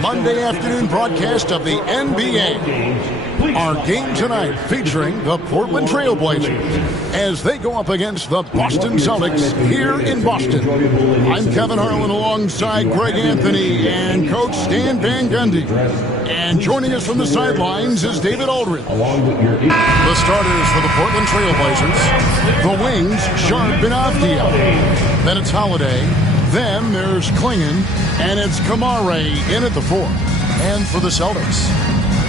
Monday afternoon broadcast of the NBA. Our game tonight featuring the Portland Trail Blazers as they go up against the Boston Celtics here in Boston. I'm Kevin Harlan alongside Greg Anthony and Coach Stan Van Gundy. And joining us from the sidelines is David Aldridge. The starters for the Portland Trail Blazers. The wings, Sharp and Avdia. Then it's Holiday. Then there's Klingon, and it's Kamare in at the 4. And for the Celtics,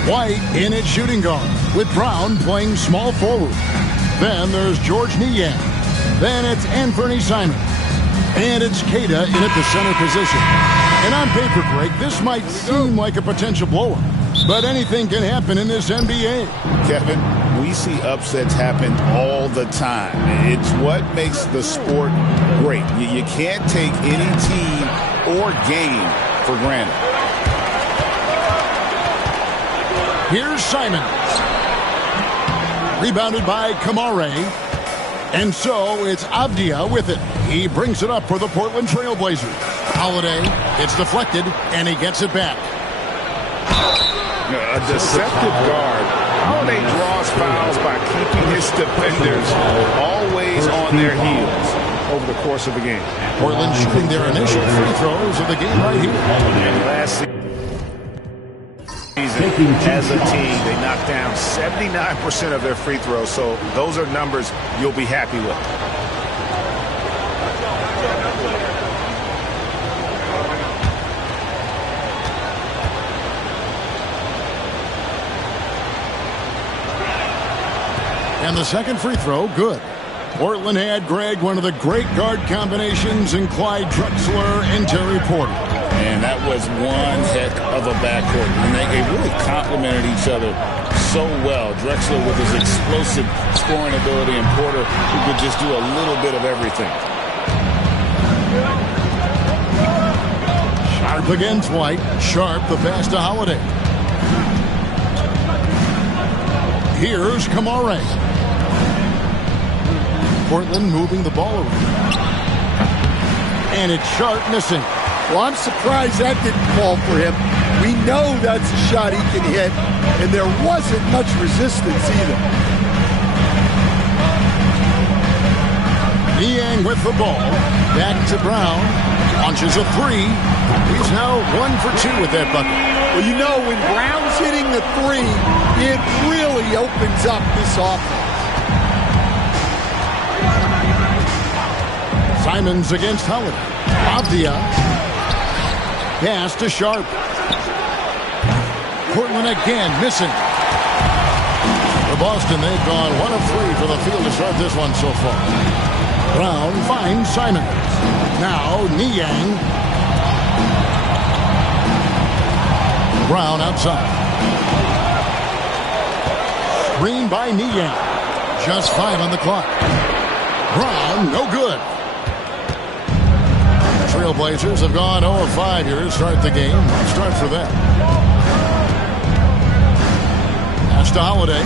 White in at shooting guard, with Brown playing small forward. Then there's George Niang. Then it's Anthony Simons. And it's Keita in at the center position. And on paper, Greg, this might seem like a potential blowout, but anything can happen in this NBA. Kevin, we see upsets happen all the time. It's what makes the sport great. You can't take any team or game for granted. Here's Simons. Rebounded by Kamare. And so it's Avdia with it. He brings it up for the Portland Trail Blazers. Holiday, it's deflected, and he gets it back. A deceptive guard. Holiday draws fouls by keeping his defenders always on their heels over the course of the game. Portland shooting their initial free throws of the game right here. And last season, as a team, they knocked down 79% of their free throws, so those are numbers you'll be happy with. And the second free throw, good. Portland had, Greg, one of the great guard combinations in Clyde Drexler and Terry Porter. And that was one heck of a backcourt. And they really complemented each other so well. Drexler with his explosive scoring ability and Porter who could just do a little bit of everything. Sharp against White. Sharp the pass to Holiday. Here's Kamare. Portland moving the ball around. And it's Sharp missing. Well, I'm surprised that didn't fall for him. We know that's a shot he can hit, and there wasn't much resistance either. Niang with the ball. Back to Brown. Launches a three. He's now 1 for 2 with that bucket. Well, you know, when Brown's hitting the three, it really opens up this offense. Simons against Holiday. Avdia. Pass to Sharp. Portland again missing. For Boston, they've gone 1 of 3 for the field to start this one so far. Brown finds Simons. Now Niang. Brown outside. Screen by Niang. Just 5 on the clock. Brown, no good. Trailblazers have gone 0 of 5 here to start the game. Start for them. Pass to Holiday.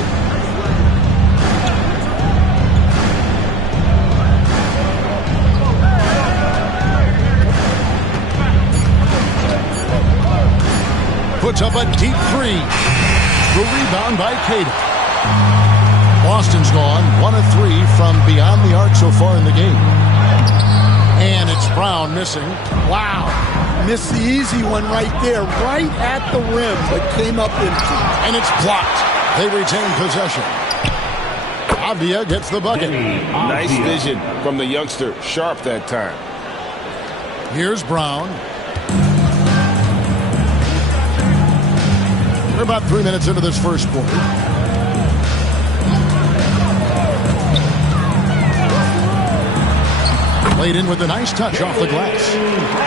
Puts up a deep three. The rebound by Keita. Boston's gone 1 of 3 from beyond the arc so far in the game. And it's Brown missing. Wow. Missed the easy one right there, right at the rim, but came up empty. And it's blocked. They retain possession. Avdia gets the bucket. Nice vision from the youngster, Sharp that time. Here's Brown. We're about 3 minutes into this first quarter. Played in with a nice touch off the glass.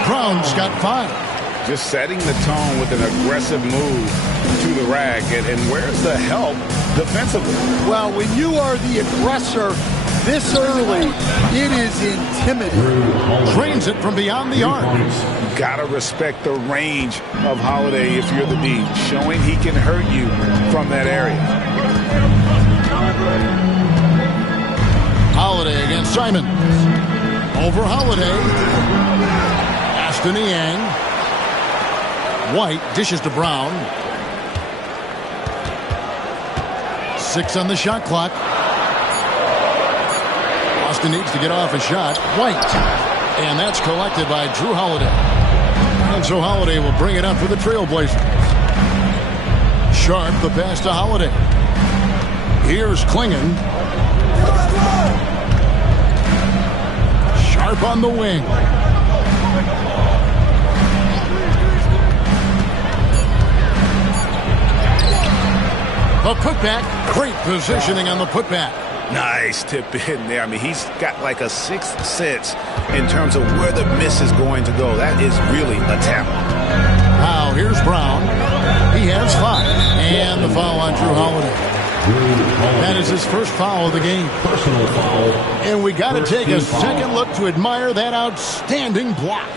Brown's got 5. Just setting the tone with an aggressive move to the rack. And where's the help defensively? Well, when you are the aggressor this early, it is intimidating. Drains it from beyond the arc. You gotta respect the range of Holiday if you're the D, showing he can hurt you from that area. Holiday against Simons. Over Holiday. Pass to Niang. White dishes to Brown. 6 on the shot clock. Boston needs to get off a shot. White. And that's collected by Drew Holiday. And so Holiday will bring it up for the Trailblazers. Sharp, the pass to Holiday. Here's Klingon. Sharp on the wing. The putback. Great positioning on the putback. Nice tip in there. I mean, he's got like a sixth sense in terms of where the miss is going to go. That is really a talent. Now, here's Brown. He has 5. And the foul on Drew Holiday. That is his first foul of the game. Personal foul. And we got to take a second look to admire that outstanding block.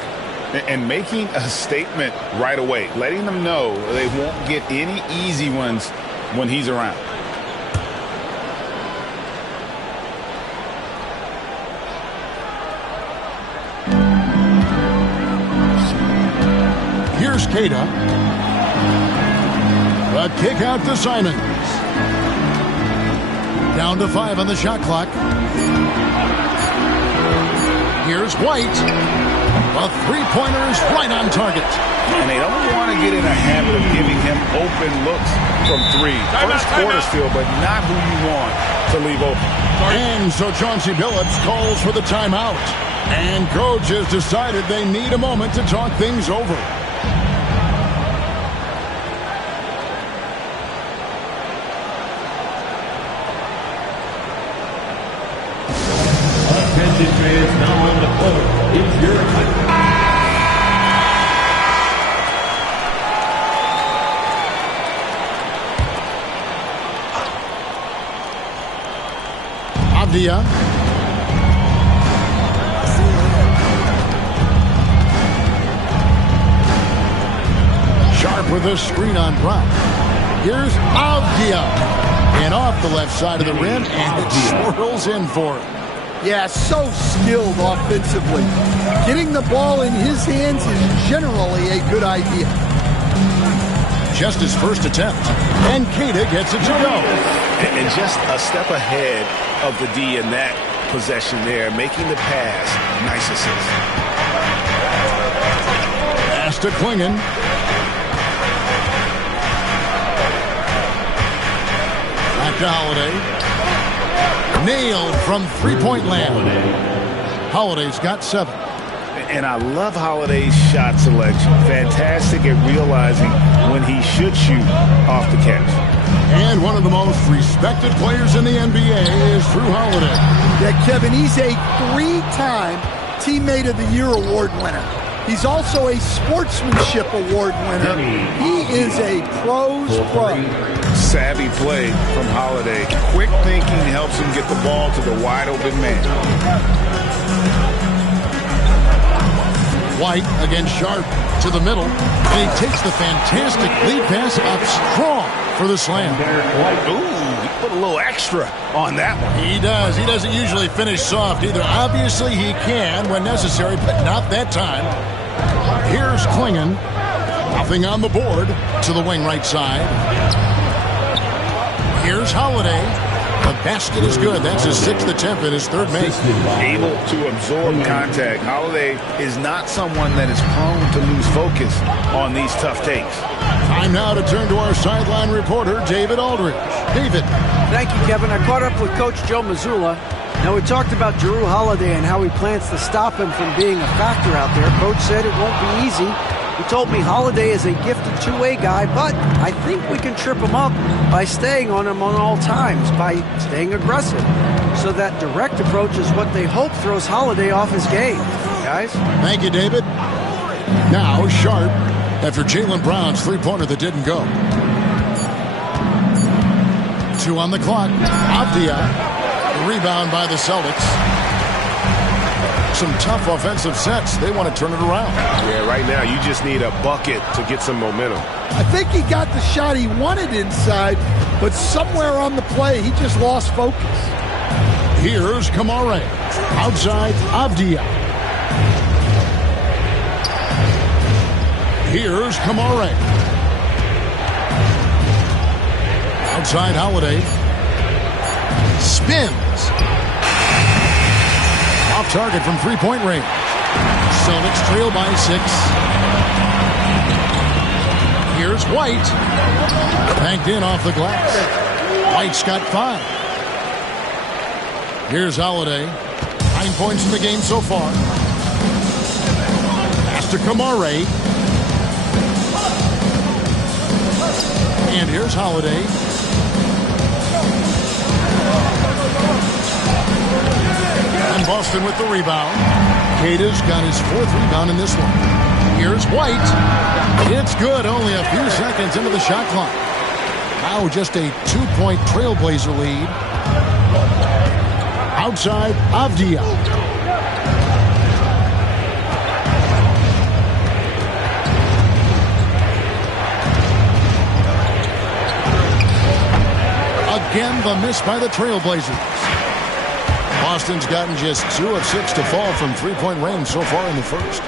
And making a statement right away, letting them know they won't get any easy ones when he's around. Here's Keita. A kick out to Simons. Down to 5 on the shot clock. Here's White. A three-pointer is right on target. And they don't want to get in a habit of giving him open looks from 3. First quarter still, but not who you want to leave open. And so Chauncey Billups calls for the timeout. And coach has decided they need a moment to talk things over. Attention fans, now on the court. It's your Avdia. Sharp with a screen on Brown. Here's Avdia. And off the left side of the rim, and it swirls in for him. Yeah, so skilled offensively. Getting the ball in his hands is generally a good idea. Just his first attempt. And Keita gets it to go. And just a step ahead of the D in that possession there, making the pass. Nice assist. Pass to Klingon. Back to Holiday. Nailed from three-point land. Holiday's got 7. And I love Holiday's shot selection. Fantastic at realizing when he should shoot off the catch. And one of the most respected players in the NBA is Drew Holiday. Yeah, Kevin, he's a 3-time Teammate of the Year award winner. He's also a Sportsmanship Award winner. He is a pro's pro. Savvy play from Holiday. Quick thinking helps him get the ball to the wide open man. White against Sharp to the middle. And he takes the fantastic lead pass up strong for the slam. Ooh, he put a little extra on that one. He does. He doesn't usually finish soft either. Obviously, he can when necessary, but not that time. Here's Klingon. Nothing on the board to the wing right side. Here's Holiday. The basket is good. That's his 6th attempt and his 3rd make. Able to absorb contact. Holiday is not someone that is prone to lose focus on these tough takes. Time now to turn to our sideline reporter, David Aldridge. David. Thank you, Kevin. I caught up with Coach Joe Mazzulla. Now, we talked about Drew Holiday and how he plans to stop him from being a factor out there. Coach said it won't be easy. He told me Holiday is a gifted two-way guy, but I think we can trip him up by staying on him on all times, by staying aggressive. So that direct approach is what they hope throws Holiday off his game. Guys? Thank you, David. Now, Sharp, after Jaylen Brown's three-pointer that didn't go. 2 on the clock. Avdia. Rebound by the Celtics. Some tough offensive sets. They want to turn it around. Yeah, right now you just need a bucket to get some momentum. I think he got the shot he wanted inside, but somewhere on the play he just lost focus. Here's Kamare. Outside, Avdia. Here's Kamare. Outside Holiday. Spins. Off target from three-point range. Celtics trail by 6. Here's White. Banked in off the glass. White's got 5. Here's Holiday. 9 points in the game so far. Pass to Kamare. And here's Holiday. And Boston with the rebound. Cada's got his 4th rebound in this one. Here's White. It's good. Only a few seconds into the shot clock. Now just a 2-point Trailblazer lead. Outside, Avdia. Again, the miss by the Trailblazers. Boston's gotten just 2 of 6 to fall from three-point range so far in the first.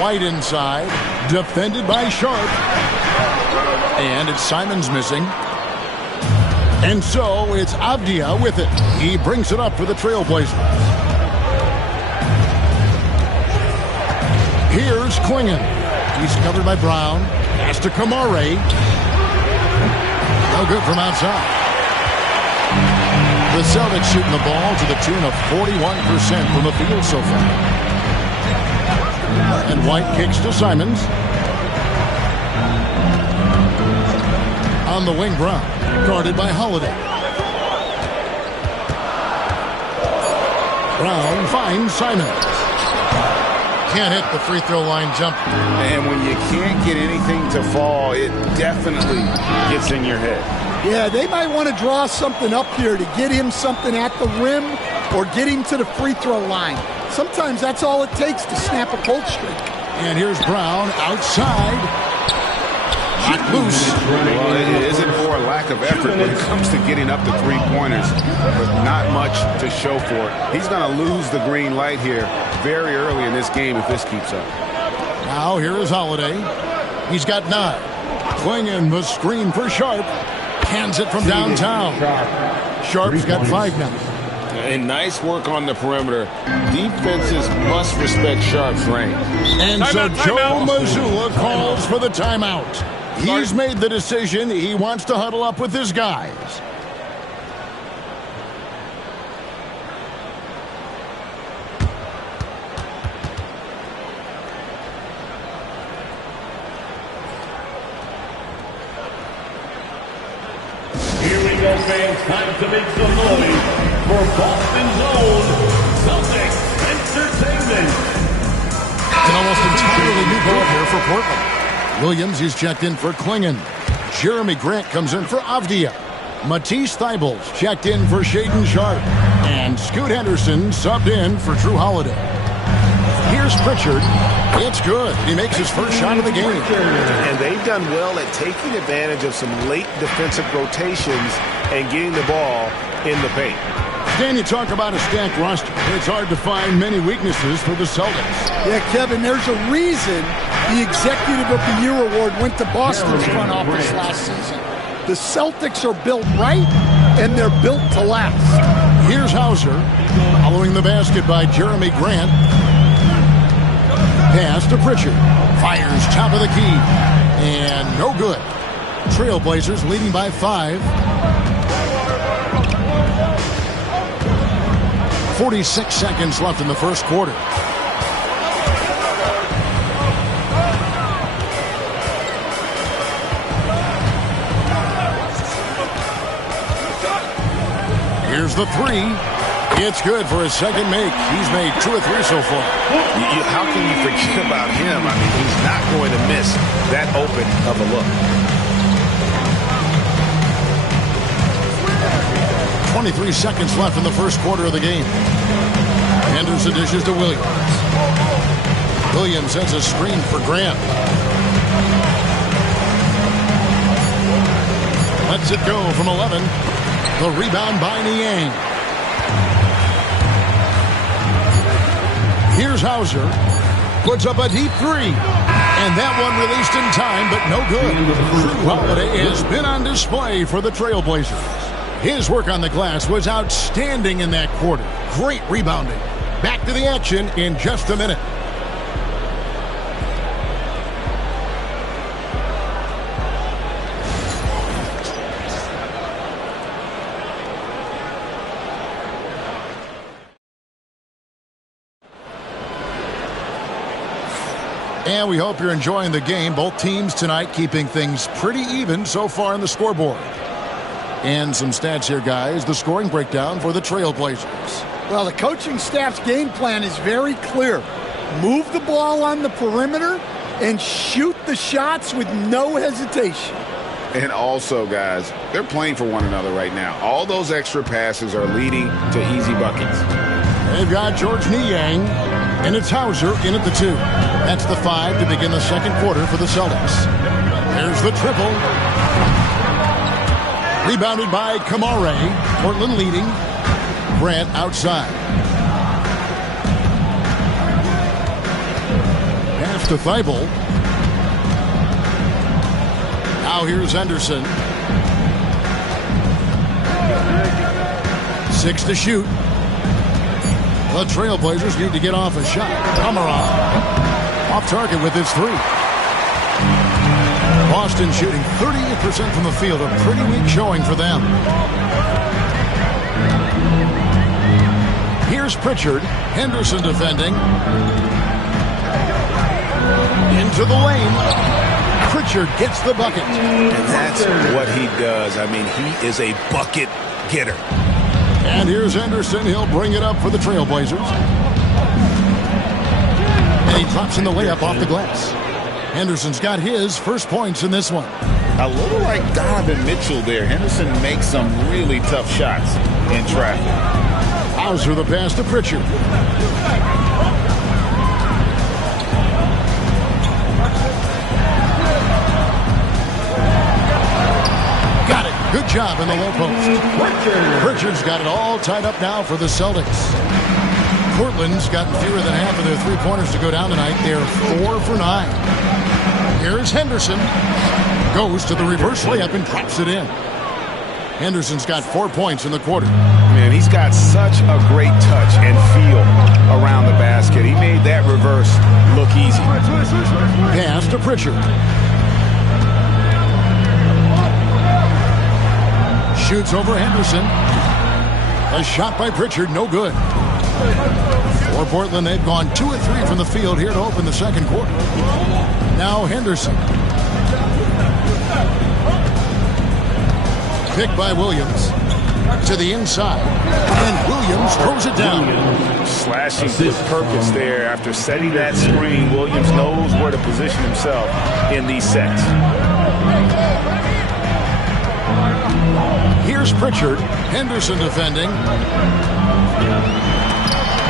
White inside, defended by Sharp. And it's Simons missing. And so it's Avdia with it. He brings it up for the Trailblazers. Here's Klingon. He's covered by Brown. Pass to Kamare. No good from outside. The Celtics shooting the ball to the tune of 41% from the field so far. And White kicks to Simons. On the wing, Brown. Guarded by Holiday. Brown finds Simons. Can't hit the free throw line jumper. And when you can't get anything to fall, it definitely gets in your head. Yeah, they might want to draw something up here to get him something at the rim or get him to the free throw line. Sometimes that's all it takes to snap a cold streak. And here's Brown outside. Not loose. Well, it isn't for a lack of effort when it comes to getting up to three-pointers, but not much to show for it. He's going to lose the green light here very early in this game if this keeps up. Now here is Holiday. He's got 9. Klingon the screen for Sharp. Hands it from downtown. Sharp's got 5 now. And nice work on the perimeter. Defenses must respect Sharp's range. And so Joe Mazzulla calls for the timeout. He's made the decision. He wants to huddle up with his guys. Here we go, fans. Time to make some noise for Boston's own Celtics Entertainment. An almost entirely new ball here for Portland. Williams is checked in for Klingon. Jeremy Grant comes in for Avdia. Matisse Thybulle's checked in for Shaedon Sharp. And Scoot Henderson subbed in for Drew Holiday. Here's Pritchard. It's good. He makes his first shot of the game. And they've done well at taking advantage of some late defensive rotations and getting the ball in the paint. Dan, you talk about a stacked roster. It's hard to find many weaknesses for the Celtics. Yeah, Kevin, there's a reason the Executive of the Year award went to Boston's front office last season. The Celtics are built right, and they're built to last. Here's Hauser, following the basket by Jeremy Grant. Pass to Pritchard. Fires top of the key. And no good. Trailblazers leading by 5. 46 seconds left in the first quarter. Here's the 3. It's good for his second make. He's made 2 or 3 so far. How can you forget about him? I mean, he's not going to miss that open of a look. 23 seconds left in the first quarter of the game. Henderson dishes to Williams. Williams sends a screen for Grant. Lets it go from 11. The rebound by Niang. Here's Hauser. puts up a deep three. And that one released in time, but no good. Drew Holiday has been on display for the Trailblazers. His work on the glass was outstanding in that quarter. Great rebounding. Back to the action in just a minute. And we hope you're enjoying the game. Both teams tonight keeping things pretty even so far on the scoreboard. And some stats here, guys. The scoring breakdown for the Trailblazers. Well, the coaching staff's game plan is very clear. Move the ball on the perimeter and shoot the shots with no hesitation. And also, guys, they're playing for one another right now. All those extra passes are leading to easy buckets. They've got George Niang, and it's Hauser in at the 2. That's the 5 to begin the second quarter for the Celtics. There's the triple. Rebounded by Kamare. Portland leading. Grant outside. Pass to Thibault. Now here's Henderson. 6 to shoot. The Trailblazers need to get off a shot. Kamara off target with his 3. Boston shooting 38% from the field. A pretty weak showing for them. Here's Pritchard. Henderson defending. Into the lane. Pritchard gets the bucket. And that's what he does. I mean, he is a bucket getter. And here's Henderson. He'll bring it up for the Trailblazers. And he drops in the layup off the glass. Henderson's got his first points in this one. A little like Donovan Mitchell there. Henderson makes some really tough shots in traffic. Hauser the pass to Pritchard. Got it. Good job in the low post. Pritchard's got it all tied up now for the Celtics. Portland's gotten fewer than half of their three-pointers to go down tonight. They're 4 for 9. Here's Henderson. Goes to the reverse layup and drops it in. Henderson's got 4 points in the quarter. Man, he's got such a great touch and feel around the basket. He made that reverse look easy. Pass to Pritchard. Shoots over Henderson. A shot by Pritchard, no good. For Portland, they've gone 2 of 3 from the field here to open the second quarter. Now Henderson. Picked by Williams. To the inside. And Williams throws it down. Slashing with purpose there. After setting that screen, Williams knows where to position himself in these sets. Here's Pritchard. Henderson defending.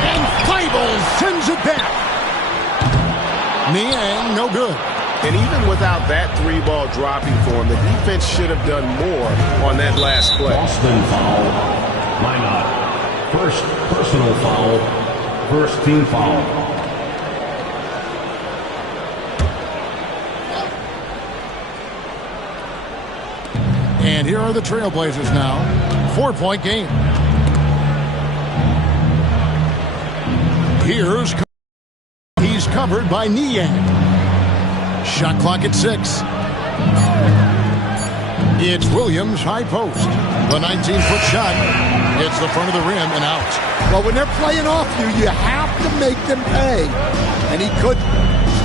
And Thibault sends it back. Niang, no good. And even without that 3-ball dropping for him, the defense should have done more on that last play. Boston foul. Line out. First personal foul. First team foul. And here are the Trailblazers now. 4-point game. He's covered by Niang. Shot clock at 6. It's Williams, high post. The 19-foot shot hits the front of the rim and out. Well, when they're playing off you, you have to make them pay. And he couldn't.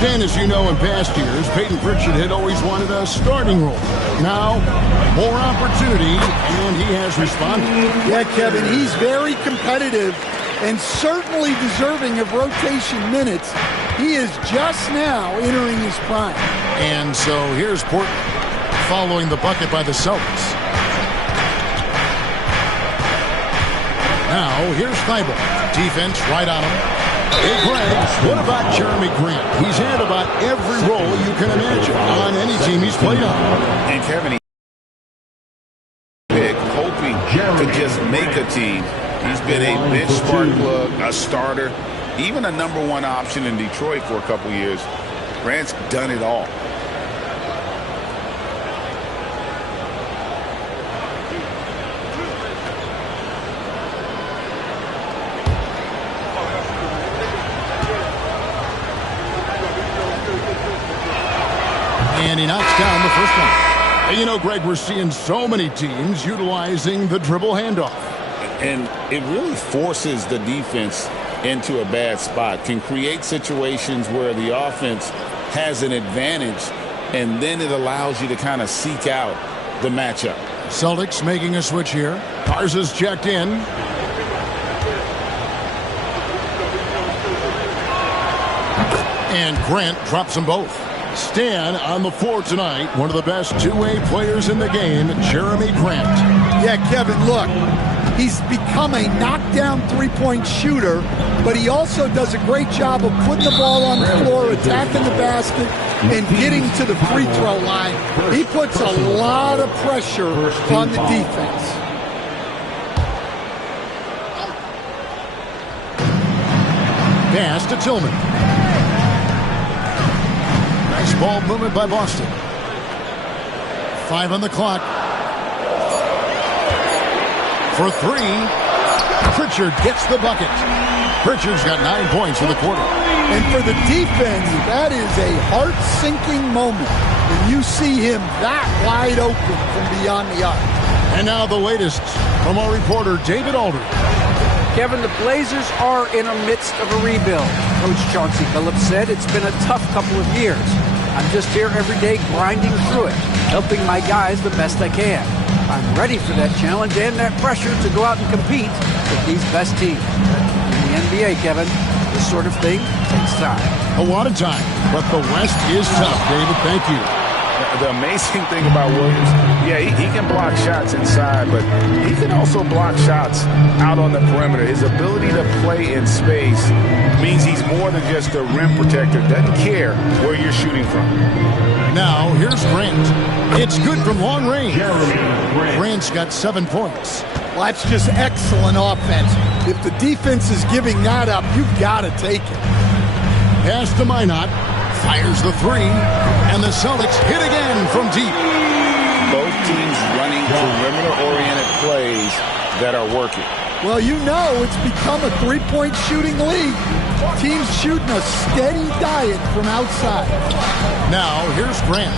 Stan, as you know, in past years, Peyton Pritchard had always wanted a starting role. Now, more opportunity, and he has responded. Yeah, Kevin, he's very competitive and certainly deserving of rotation minutes. He is just now entering his prime. And so here's Portland following the bucket by the Celtics. Now here's Thibault. Defense right on him. Hey, Greg, what about Jeremy Grant? He's had about every role you can imagine on any team he's played on. And Kevin, hoping to just make a team. He's been a bench spark plug, a starter, even a #1 option in Detroit for a couple years. Grant's done it all. And he knocks down the first one. And you know, Greg, we're seeing so many teams utilizing the dribble handoff. And it really forces the defense into a bad spot, can create situations where the offense has an advantage, and then it allows you to kind of seek out the matchup. Celtics making a switch here. Garza's checked in. And Grant drops them both. Stan on the floor tonight, one of the best two-way players in the game, Jeremy Grant. Yeah, Kevin, look, he's become a knockdown three-point shooter, but he also does a great job of putting the ball on the floor, attacking the basket, and getting to the free throw line. He puts a lot of pressure on the defense. Pass to Tillman. Nice ball movement by Boston. 5 on the clock. For 3, Pritchard gets the bucket. Pritchard's got 9 points in the quarter. And for the defense, that is a heart-sinking moment when you see him that wide open from beyond the arc. And now the latest from our reporter, David Aldridge. Kevin, the Blazers are in the midst of a rebuild. Coach Chauncey Billups said it's been a tough couple of years. I'm just here every day grinding through it, helping my guys the best I can. I'm ready for that challenge and that pressure to go out and compete with these best teams. In the NBA, Kevin, this sort of thing takes time. A lot of time, but the West is tough, David. Thank you. The amazing thing about Williams, yeah, he can block shots inside, but he can also block shots out on the perimeter. His ability to play in space means he's more than just a rim protector. Doesn't care where you're shooting from. Now, here's Grant. It's good from long range. Grant's got 7 points. Well, that's just excellent offense. If the defense is giving that up, you've got to take it. Pass to Minot. Fires the 3. And the Celtics hit again from deep. Both teams running perimeter-oriented plays that are working. Well, you know it's become a three-point shooting league. Teams shooting a steady diet from outside. Now, here's Grant.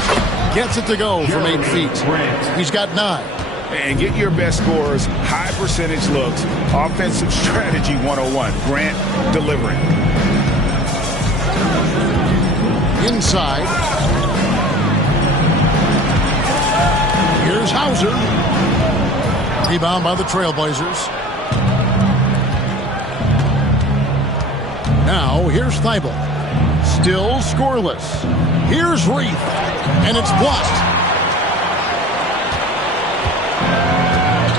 Gets it to go from 8 feet. He's got 9. And get your best scorers, high percentage looks, offensive strategy 101. Grant delivering. Inside. Here's Hauser. Rebound by the Trailblazers. Now, here's Thibault. Still scoreless. Here's Reith. And it's blocked.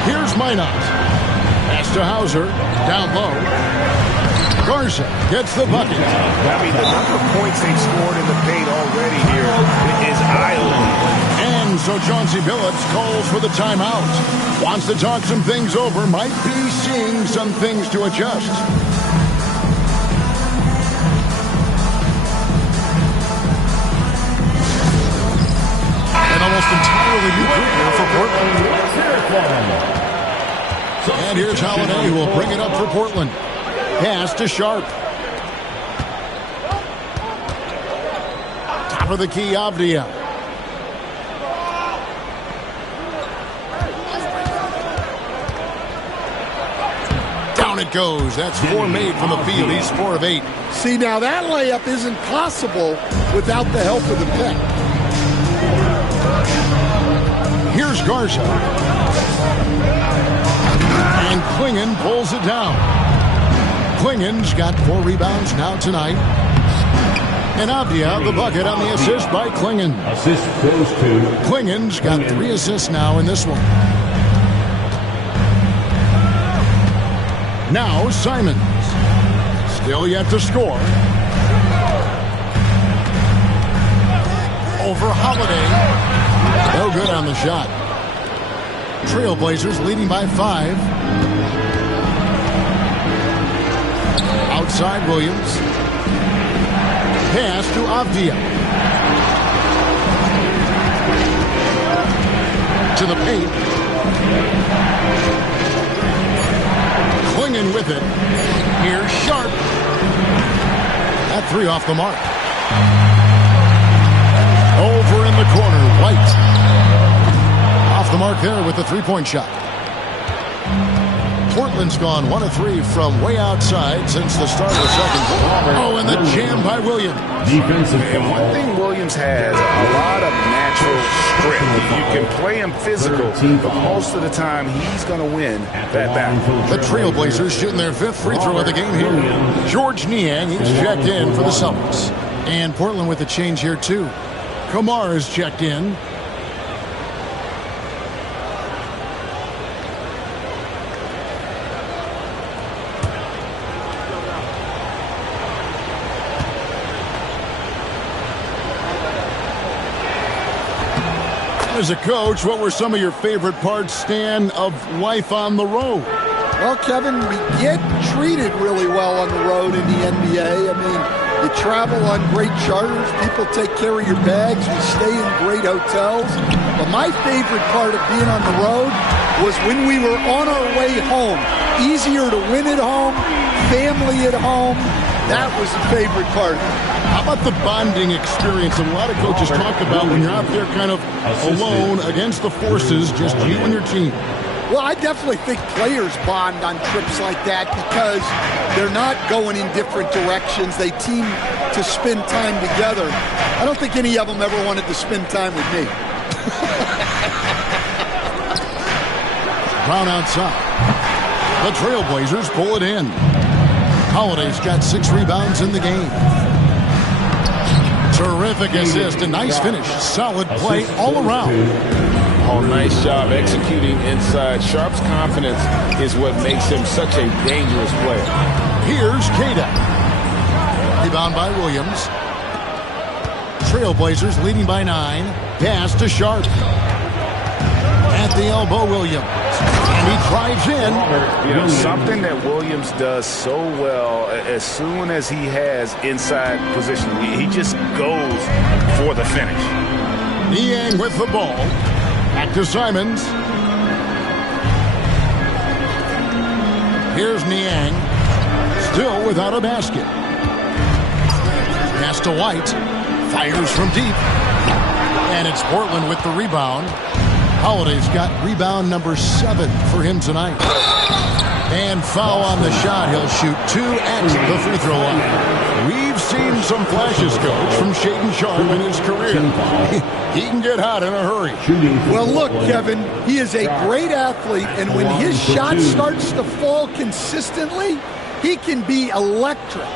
Here's Minot. Pass to Hauser. Down low. Garza gets the bucket. I mean, the number of points they've scored in the paint already here is eye-opening. And so Chauncey Billups calls for the timeout. Wants to talk some things over. Might be seeing some things to adjust. An almost entirely new group here for Portland. And here's Holiday, who will bring it up for Portland. Pass to Sharp. Top of the key, Avdia. Down it goes. That's 4 made from the field. He's 4 of 8. See, now that layup isn't possible without the help of the pick. Here's Garza. And Klingon pulls it down. Klingon's got 4 rebounds now tonight. And Avdia, the bucket on the assist by Klingon. Assist goes to Klingon's got 3 assists now in this one. Now Simons. Still yet to score. Over Holiday. No good on the shot. Trailblazers leading by 5. outside, Williams. Pass to Avdia. To the paint. Clinging with it. Here's Sharp. That three off the mark. Over in the corner, White. Off the mark there with the three-point shot. Portland's gone 1 of 3 from way outside since the start of the second quarter. Oh, and the jam by Williams. Defensive. And one thing Williams has, a lot of natural strength. You can play him physical, but most of the time he's going to win that battle. The Trailblazers shooting their 5th free throw of the game here. George Niang, he's checked in for the Celtics. And Portland with a change here too. Kamar is checked in. As a coach, what were some of your favorite parts, Stan, of life on the road? Well, Kevin, we get treated really well on the road in the NBA. I mean, you travel on great charters. People take care of your bags. We stay in great hotels. But my favorite part of being on the road was when we were on our way home. Easier to win at home, family at home. That was the favorite part. How about the bonding experience? A lot of coaches talk about when you're out there kind of alone against the forces, just you and your team. Well, I definitely think players bond on trips like that because they're not going in different directions. They team to spend time together. I don't think any of them ever wanted to spend time with me. Brown outside. The Trailblazers pull it in. Holiday's got 6 rebounds in the game. Terrific assist, a nice finish. Solid play all around. Oh, nice job executing inside. Sharp's confidence is what makes him such a dangerous player. Here's Cada. Rebound by Williams. Trailblazers leading by 9. Pass to Sharp. At the elbow, Williams. And he drives in. You know, something that Williams does so well, as soon as he has inside position, he just goes for the finish. Niang with the ball. Back to Simons. Here's Niang. Still without a basket. Pass to White. Fires from deep. And it's Portland with the rebound. Holiday's got rebound number 7 for him tonight. And foul on the shot. He'll shoot 2 at the free throw line. We've seen some flashes, Coach, from Shaedon Sharp in his career. He can get hot in a hurry. Well, look, Kevin, he is a great athlete, and when his shot starts to fall consistently, he can be electric.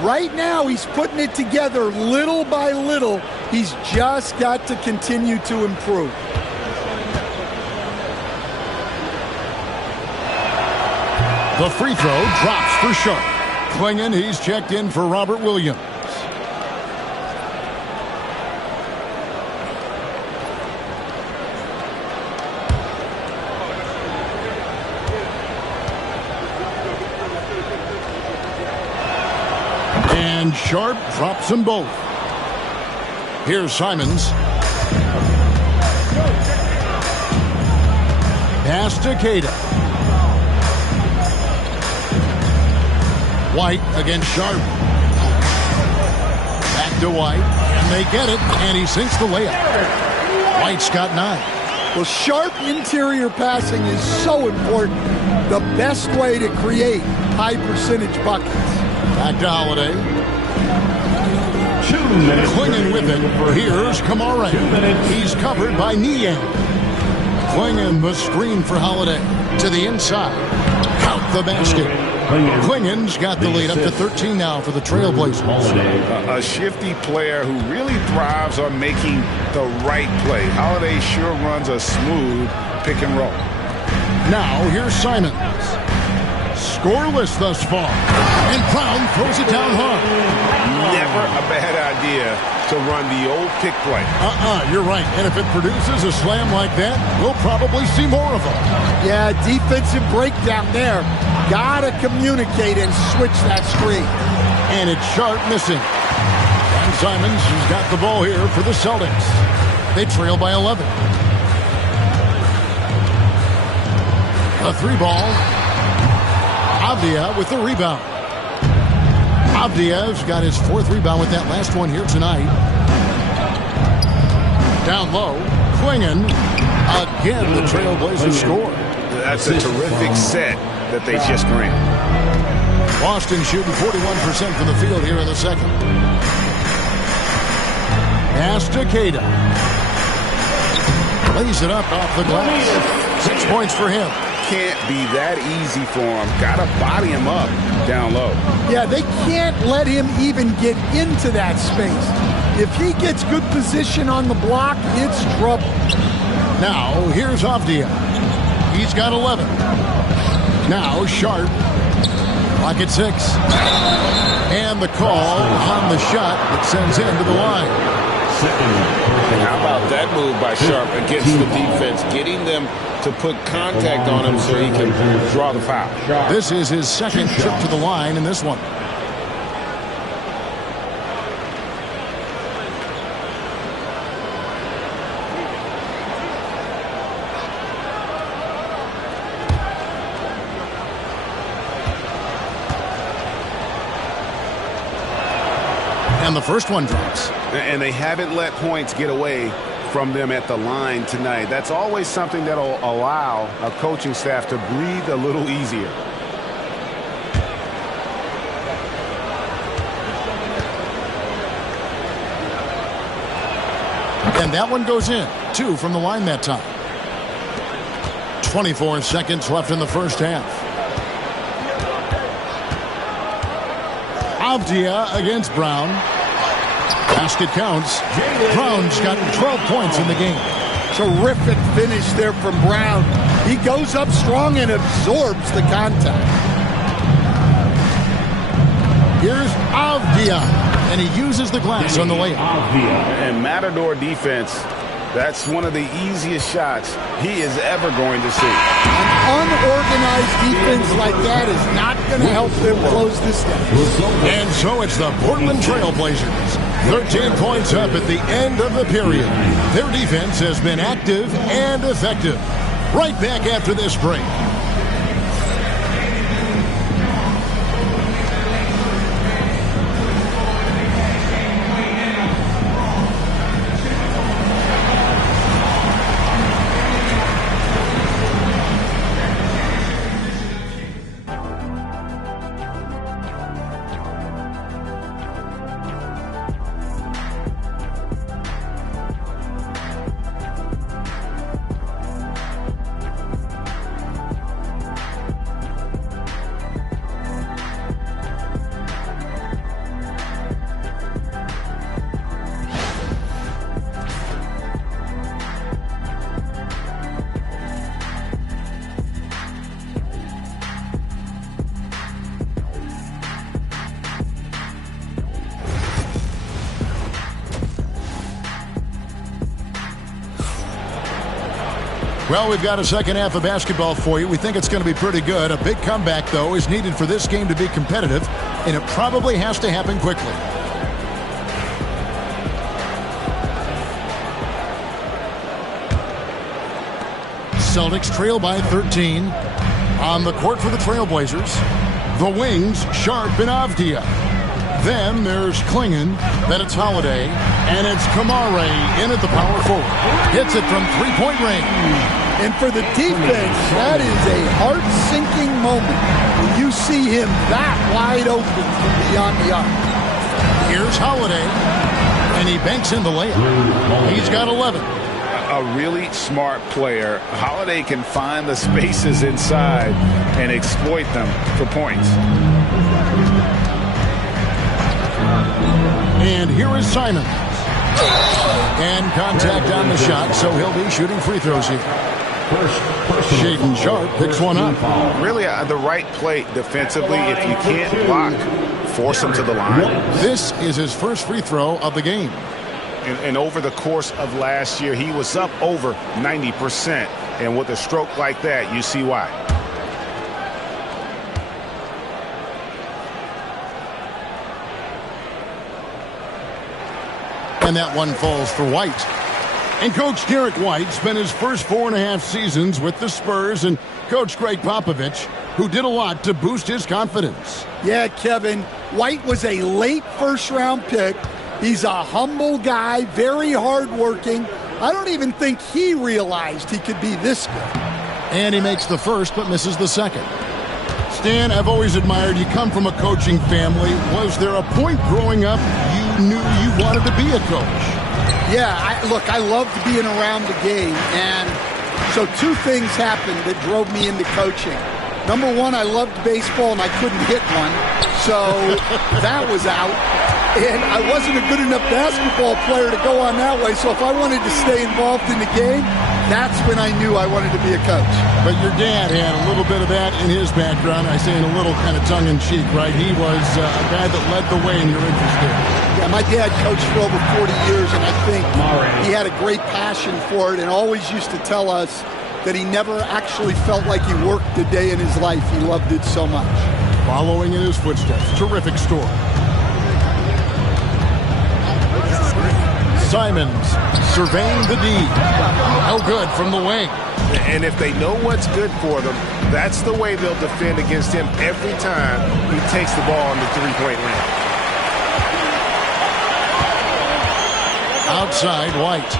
Right now, he's putting it together little by little. He's just got to continue to improve. The free throw drops for Sharp. Clinging, he's checked in for Robert Williams. And Sharp drops them both. Here's Simons. Pass to Cada. White against Sharp. Back to White. And they get it. And he sinks the layup. White's got 9. Well, sharp interior passing is so important. The best way to create high percentage buckets. Back to Holiday. Clinging with it. Here's Kamara. He's covered by Niang. Clinging the screen for Holiday. To the inside. Count the basket. Klingen's got the lead up to 13 now for the Trailblazers. A shifty player who really thrives on making the right play. Holiday sure runs a smooth pick and roll. Now here's Simons. Scoreless thus far. And Brown throws it down hard. Never a bad idea to run the old pick play. You're right. And if it produces a slam like that, we'll probably see more of them. Yeah, defensive breakdown there. Gotta communicate and switch that screen. And it's Sharp missing. And Simons has got the ball here for the Celtics. They trail by 11. A 3-ball. Avdia with the rebound. Avdia's got his 4th rebound with that last one here tonight. Down low. Klingen. Again, the Trailblazers score. That's a terrific set that they just ran. Boston shooting 41% from the field here in the second. Pass to Queta. Lays it up off the glass. 6 points for him. Can't be that easy for him. Gotta body him up down low. Yeah, they can't let him even get into that space. If he gets good position on the block, it's trouble. Now, here's Avdia. He's got 11. Now, Sharp. Clock at 6. And the call on the shot that sends him to the line. How about that move by Sharp against the defense, getting them to put contact on him so he can draw the foul. This is his second trip to the line in this one. And the first one drops. And they haven't let points get away from them at the line tonight. That's always something that'll allow a coaching staff to breathe a little easier. And that one goes in. 2 from the line that time. 24 seconds left in the first half. Avdia against Brown. Basket counts. Brown's got 12 points in the game. Terrific finish there from Brown. He goes up strong and absorbs the contact. Here's Avdia, and he uses the glass on the layup. And Matador defense, that's one of the easiest shots he is ever going to see. An unorganized defense like that is not going to help them close this down. And so it's the Portland Trailblazers. 13 points up at the end of the period. Their defense has been active and effective. Right back after this break. Well, we've got a second half of basketball for you. We think it's going to be pretty good. A big comeback, though, is needed for this game to be competitive, and it probably has to happen quickly. Celtics trail by 13. On the court for the Trailblazers, the wings, Sharp and Avdia. Then there's Klingen, then it's Holiday, and it's Kamare in at the power forward. Hits it from three-point range. And for the defense, that is a heart-sinking moment when you see him that wide open from beyond the arc. Here's Holiday, and he banks in the layup. He's got 11. A really smart player. Holiday can find the spaces inside and exploit them for points. And here is Simon. And contact on the shot, so he'll be shooting free throws here. Shaedon Sharpe picks one up. Really, the right play defensively. If you can't block, force him to the line. This is his first free throw of the game. And over the course of last year, he was up over 90%. And with a stroke like that, you see why. And that one falls for White. And Coach Derek White spent his first 4.5 seasons with the Spurs and Coach Greg Popovich, who did a lot to boost his confidence. Yeah, Kevin, White was a late first-round pick. He's a humble guy, very hardworking. I don't even think he realized he could be this good. And he makes the first but misses the second. Stan, I've always admired you. Come from a coaching family. Was there a point growing up you knew you wanted to be a coach? Yeah, I loved being around the game. And so two things happened that drove me into coaching. Number one, I loved baseball and I couldn't hit one. So that was out. And I wasn't a good enough basketball player to go on that way. So if I wanted to stay involved in the game, that's when I knew I wanted to be a coach. But your dad had a little bit of that in his background. I say in a little kind of tongue-in-cheek, right? He was a guy that led the way in your interest there. Yeah, my dad coached for over 40 years, and I think he had a great passion for it and always used to tell us that he never actually felt like he worked a day in his life. He loved it so much. Following in his footsteps, terrific story. Simons surveying the D. No good from the wing. And if they know what's good for them, that's the way they'll defend against him every time he takes the ball in the three-point line. Outside, White.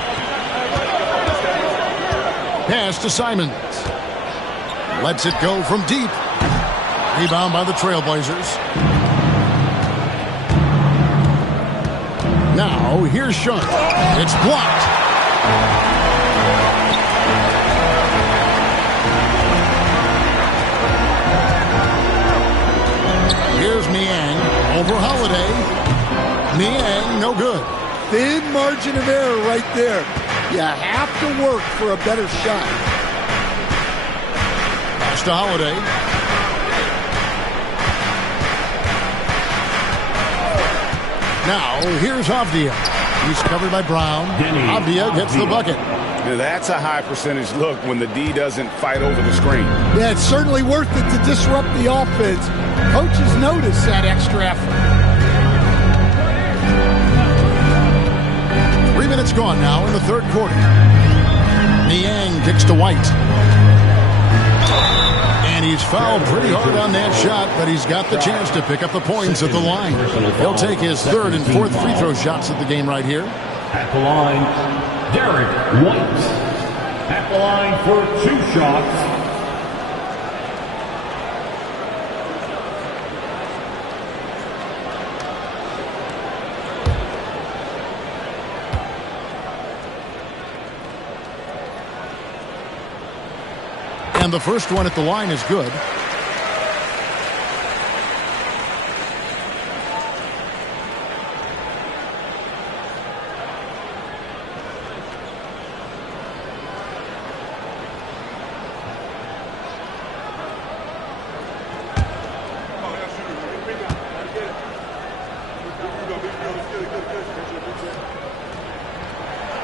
Pass to Simons. Lets it go from deep. Rebound by the Trailblazers. Now, here's Sharpe. It's blocked. Here's Niang over Holiday. Niang, no good. Thin margin of error right there. You have to work for a better shot. Pass to Holiday. Now, here's Avdia. He's covered by Brown. Avdia gets the bucket. Now, that's a high percentage look when the D doesn't fight over the screen. Yeah, it's certainly worth it to disrupt the offense. Coaches notice that extra effort. 3 minutes gone now in the third quarter. Niang kicks to White. And he's fouled pretty hard on that shot, but he's got the chance to pick up the points at the line. He'll take his third and fourth free throw shots at the game right here. At the line, Derek White. At the line for 2 shots. And the first one at the line is good.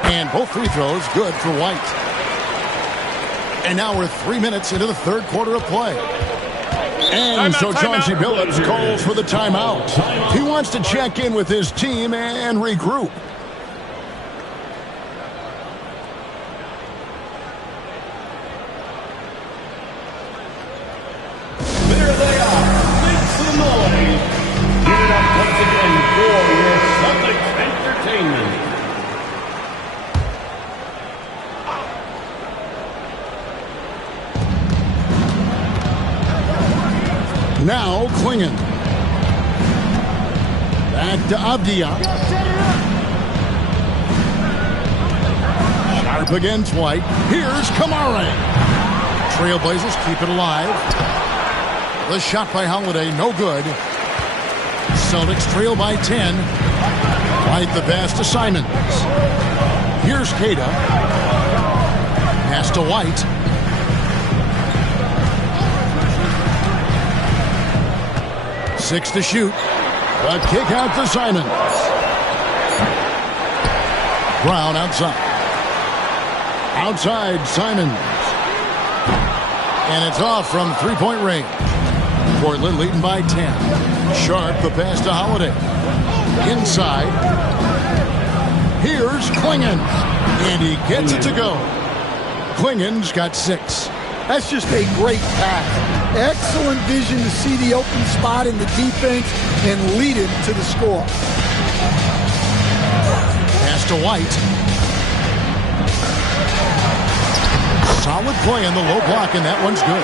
And both free throws good for White. And now we're 3 minutes into the third quarter of play. And so Chauncey Billups calls for the timeout. He wants to check in with his team and regroup. There they are. Make some noise. Give it up once again for your Celtics entertainment. Now Klingon. Back to Avdia. Sharpe against White. Here's Kamara. Trailblazers keep it alive. The shot by Holiday, no good. Celtics trail by 10. White the pass to Simons. Here's Kata. Pass to White. 6 to shoot. A kick out to Simons. Brown outside. Outside, Simons. And it's off from three-point range. Portland leading by 10. Sharp, the pass to Holiday. Inside. Here's Clingan. And he gets it to go. Clingan's got 6. That's just a great pass. Excellent vision to see the open spot in the defense and lead it to the score. Pass to White. Solid play on the low block, and that one's good.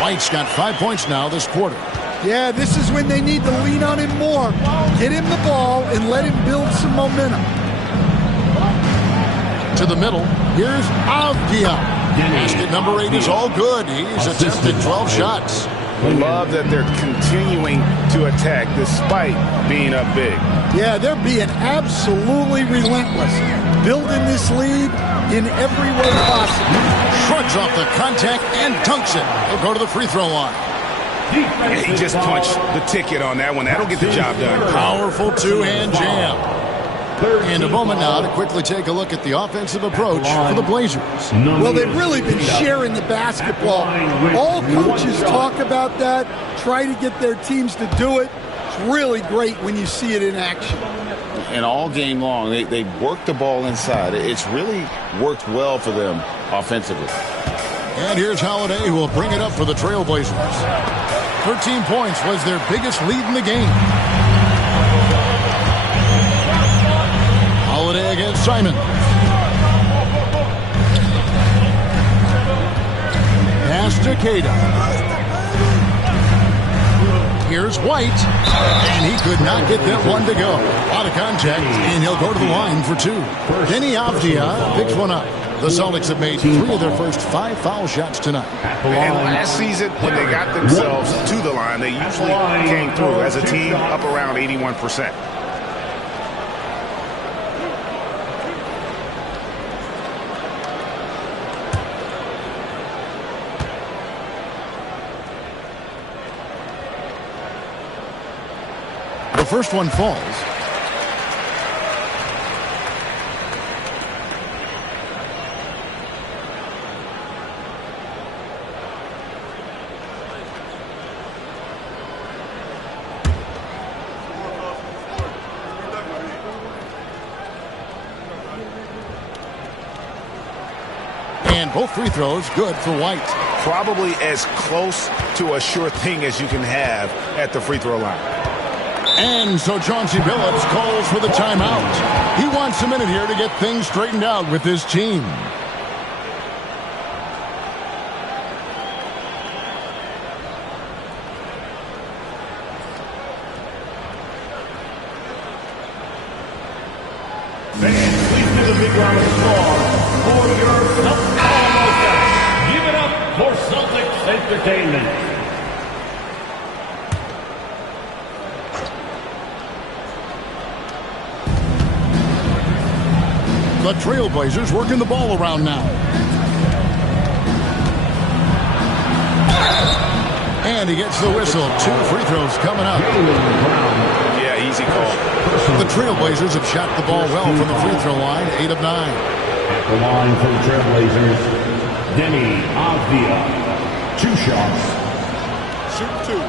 White's got 5 points now this quarter. Yeah, this is when they need to lean on him more. Get him the ball and let him build some momentum. To the middle, here's Avdia. Basket number 8 is all good. He's attempted 12 shots. Love that they're continuing to attack despite being up big. Yeah, they're being absolutely relentless. Building this lead in every way possible. Shrugs off the contact and dunks it. He'll go to the free throw line. Yeah, he just punched the ticket on that one. That'll get the job done. Powerful two-hand jam. And a moment now to quickly take a look at the offensive approach for the Blazers. Well, they've really been sharing the basketball. All coaches talk about that, try to get their teams to do it. It's really great when you see it in action. And all game long, they work the ball inside. It's really worked well for them offensively. And here's Holiday, who will bring it up for the Trailblazers. 13 points was their biggest lead in the game. Holiday against Simon. Pass to Cada. Here's White. And he could not get that one to go. Out of contact, and he'll go to the line for 2. Kenny Avdia picks one up. The Celtics have made 3 of their first 5 foul shots tonight. And last season, when they got themselves to the line, they usually came through as a team up around 81%. The first one falls. And both free throws good for White. Probably as close to a sure thing as you can have at the free throw line. And so Chauncey Billups calls for the timeout. He wants a minute here to get things straightened out with his team. Fans, please give a big round of applause for your Celtics. Give it up for Celtics Entertainment. The Trailblazers working the ball around now. And he gets the whistle. 2 free throws coming up. Yeah, easy call. The Trailblazers have shot the ball well from the free throw line. 8 of 9. At the line for the Trailblazers, Denny Avdia. 2 shots. Shoot 2.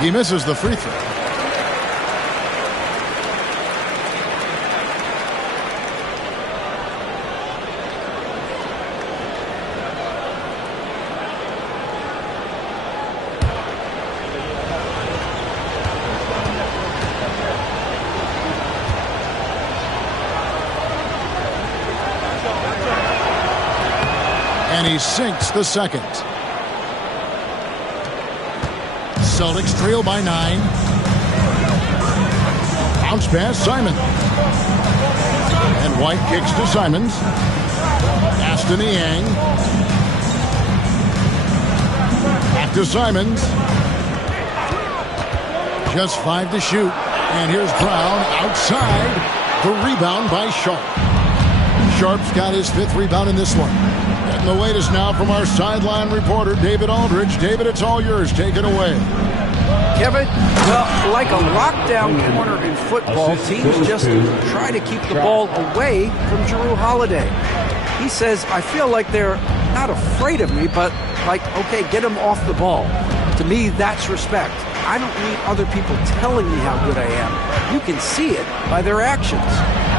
He misses the free throw. And he sinks the second. Celtics trail by 9. Bounce pass, Simon. And White kicks to Simons. Pass to Niang. Back to Simons. Just 5 to shoot. And here's Brown outside. The rebound by Sharp. Sharp's got his 5th rebound in this one. And the latest now from our sideline reporter, David Aldridge. David, it's all yours. Take it away. Kevin, well, like a lockdown corner in football, teams just try to keep the ball away from Jrue Holiday. He says, I feel like they're not afraid of me, but like, okay, get him off the ball. To me, that's respect. I don't need other people telling me how good I am. You can see it by their actions.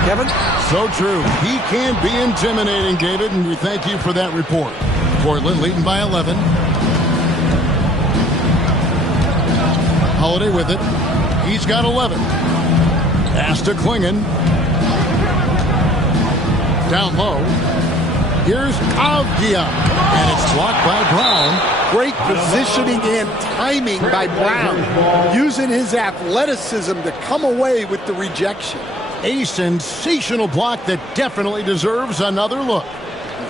Kevin? So true. He can be intimidating, David, and we thank you for that report. Portland leading by 11. Holiday with it. He's got 11. Pass to Klingon. Down low. Here's Avdia. And it's blocked by Brown. Great positioning and timing by Brown, using his athleticism to come away with the rejection. A sensational block that definitely deserves another look.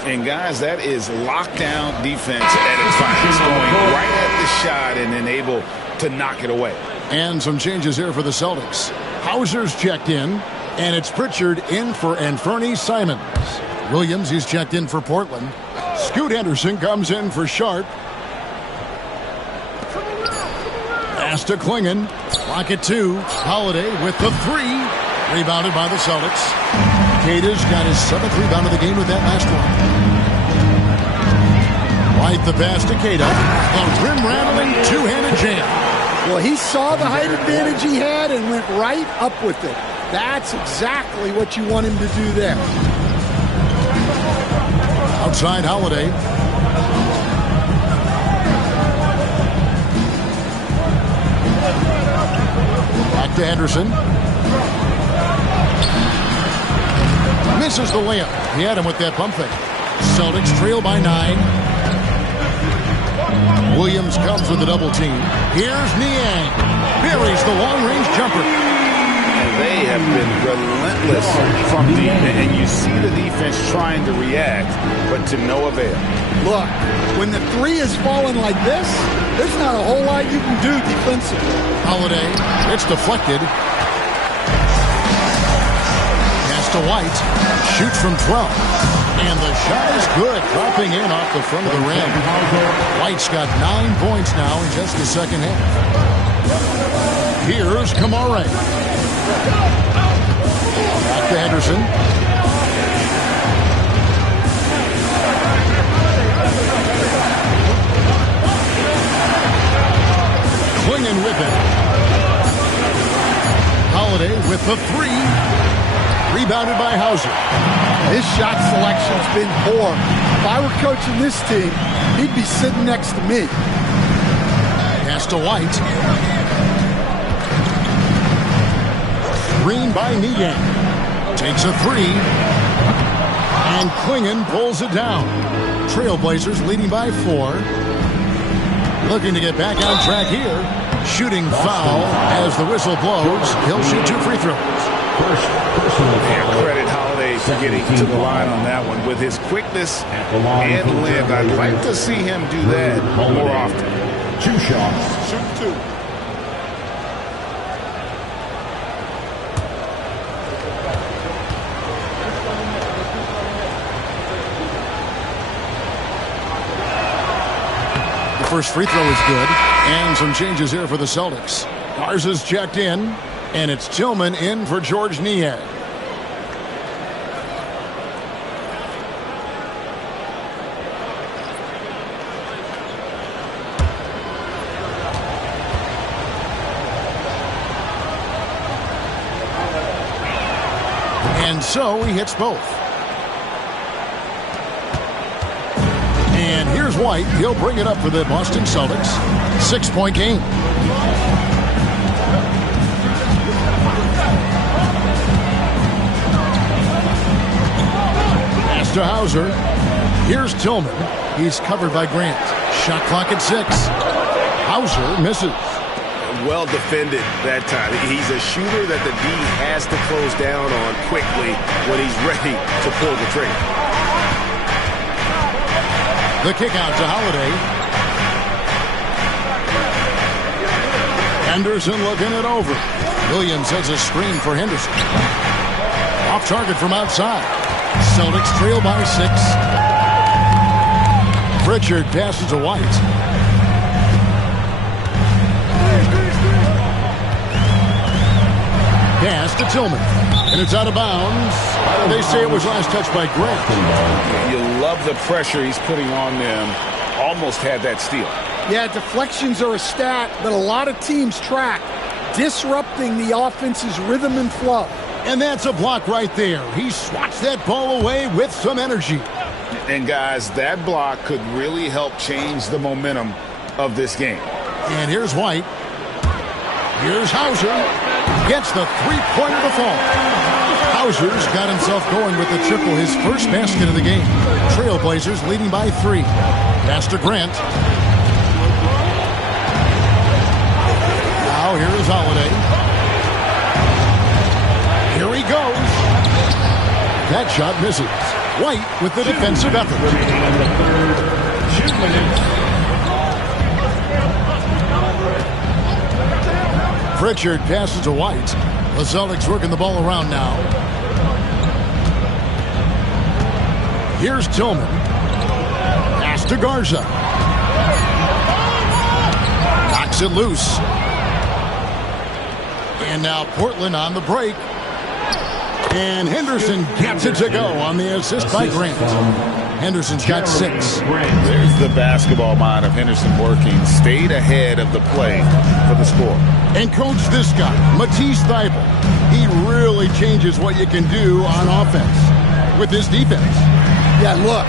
And guys, that is lockdown defense at its finest, going right at the shot and then able to knock it away. And some changes here for the Celtics. Hauser's checked in, and it's Pritchard in for Anferny Simons. Williams, he's checked in for Portland. Scoot Henderson comes in for Sharp. Pass to Klingon. Lock it 2. Holiday with the 3. Rebounded by the Celtics. Cata's got his 7th rebound of the game with that last one. White the pass to Cata. The rim-rattling two-handed jam. Well, he saw the height advantage he had and went right up with it. That's exactly what you want him to do there. Outside Holiday. Back to Henderson. Misses the layup. He had him with that pump fake. Celtics trail by 9. Williams comes with a double team. Here's Niang. Buries the long-range jumper. And they have been relentless from deep, and you see the defense trying to react, but to no avail. Look, when the 3 is falling like this, there's not a whole lot you can do defensively. Holiday, it's deflected. To White, shoots from 12, and the shot is good, dropping in off the front of the rim. White's got 9 points now in just the second half. Here's Kamare. Back to Henderson. Klingon with it. Holiday with the 3. Rebounded by Hauser. His shot selection's been poor. If I were coaching this team, he'd be sitting next to me. Pass to White. Screen by Niang. Takes a 3. And Klingon pulls it down. Trailblazers leading by 4. Looking to get back on track here. Shooting foul as the whistle blows. He'll shoot 2 free throws. And credit Holiday for getting to the line on that one. With his quickness and length, I'd like to see him do that more often. 2 shots. Shoot 2. The first free throw is good. And some changes here for the Celtics. Garza's checked in. And it's Tillman in for George Niang. And so he hits both. And here's White. He'll bring it up for the Boston Celtics. 6-point game. To Hauser. Here's Tillman. He's covered by Grant. Shot clock at 6. Hauser misses. Well defended that time. He's a shooter that the D has to close down on quickly when he's ready to pull the trigger. The kick out to Holiday. Henderson looking it over. Williams has a screen for Henderson. Off target from outside. Celtics trail by 6. Pritchard passes to White. Pass to Tillman. And it's out of bounds. They say it was last touched by Grant. You love the pressure he's putting on them. Almost had that steal. Yeah, deflections are a stat that a lot of teams track, disrupting the offense's rhythm and flow. And that's a block right there. He swats that ball away with some energy. And guys, that block could really help change the momentum of this game. And here's White. Here's Hauser. Gets the three-pointer to fall. Hauser's got himself going with the triple, his first basket of the game. Trailblazers leading by 3. Pass to Grant. Now here is Holiday. Here he goes. That shot misses. White with the defensive effort. 2 minutes. Pritchard passes to White. The Celtics working the ball around now. Here's Tillman. Pass to Garza. Knocks it loose. And now Portland on the break. And Henderson gets it to go on the assist by Grant. Henderson's got 6. There's the basketball mind of Henderson working. Stayed ahead of the play for the score. And coach, this guy, Matisse Thybulle, he really changes what you can do on offense with this defense. Yeah, look,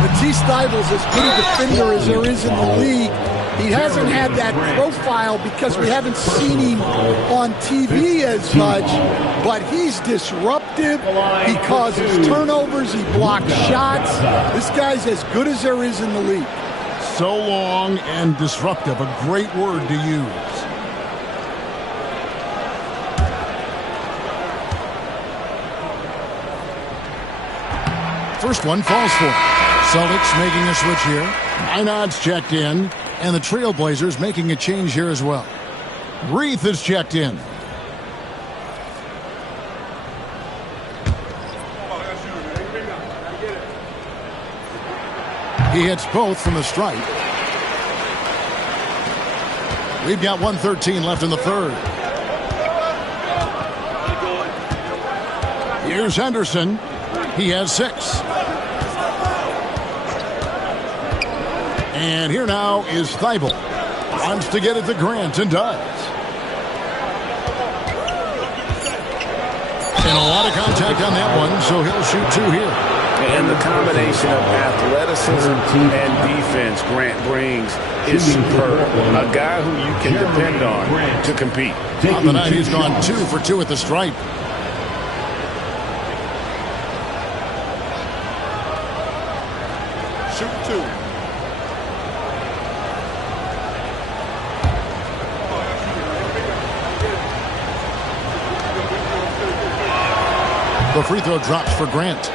Matisse Thybulle's as good a defender as there is in the league. He hasn't had that profile because we haven't seen him on TV as much, but he's disruptive. He causes turnovers. He blocks shots. This guy's as good as there is in the league. So long and disruptive, a great word to use. First one falls for him. Celtics making a switch here. Einad's checked in. And the Trailblazers making a change here as well. Reith is checked in. He hits both from the stripe. We've got 1:13 left in the third. Here's Henderson. He has 6. And here now is Thybulle. Wants to get it to Grant and does. And a lot of contact on that one, so he'll shoot 2 here. And the combination of athleticism and defense Grant brings is superb. A guy who you can depend on to compete. On the night, he's gone 2 for 2 at the stripe. Shoot 2. The free throw drops for Grant.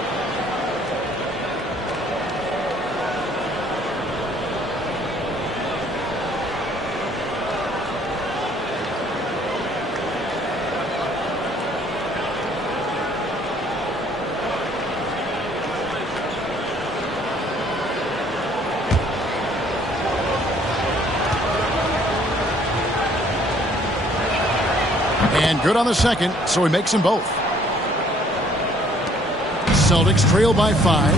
And good on the second, so he makes them both. Celtics trail by 5.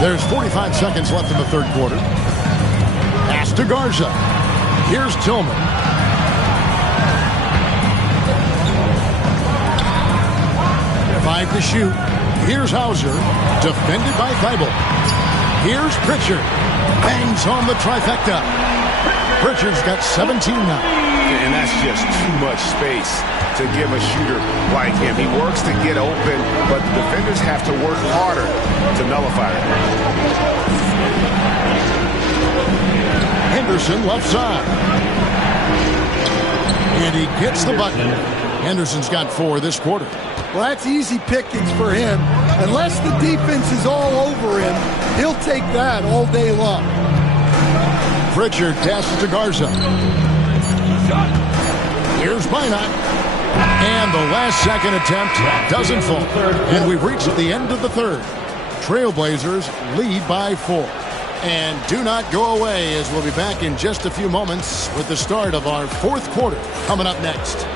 There's 45 seconds left in the third quarter. Pass to Garza. Here's Tillman. Five to shoot. Here's Hauser. Defended by Thybulle. Here's Pritchard. Bangs home the trifecta. Pritchard's got 17 now. And that's just too much space to give a shooter like him. He works to get open, but the defenders have to work harder to nullify it. Henderson left side. And he gets the bucket. Henderson's got 4 this quarter. Well, that's easy pickings for him. Unless the defense is all over him, he'll take that all day long. Pritchard passes to Garza. Here's Minot. And the last second attempt doesn't fall. And we've reached the end of the third. Trailblazers lead by 4. And do not go away, as we'll be back in just a few moments with the start of our fourth quarter coming up next.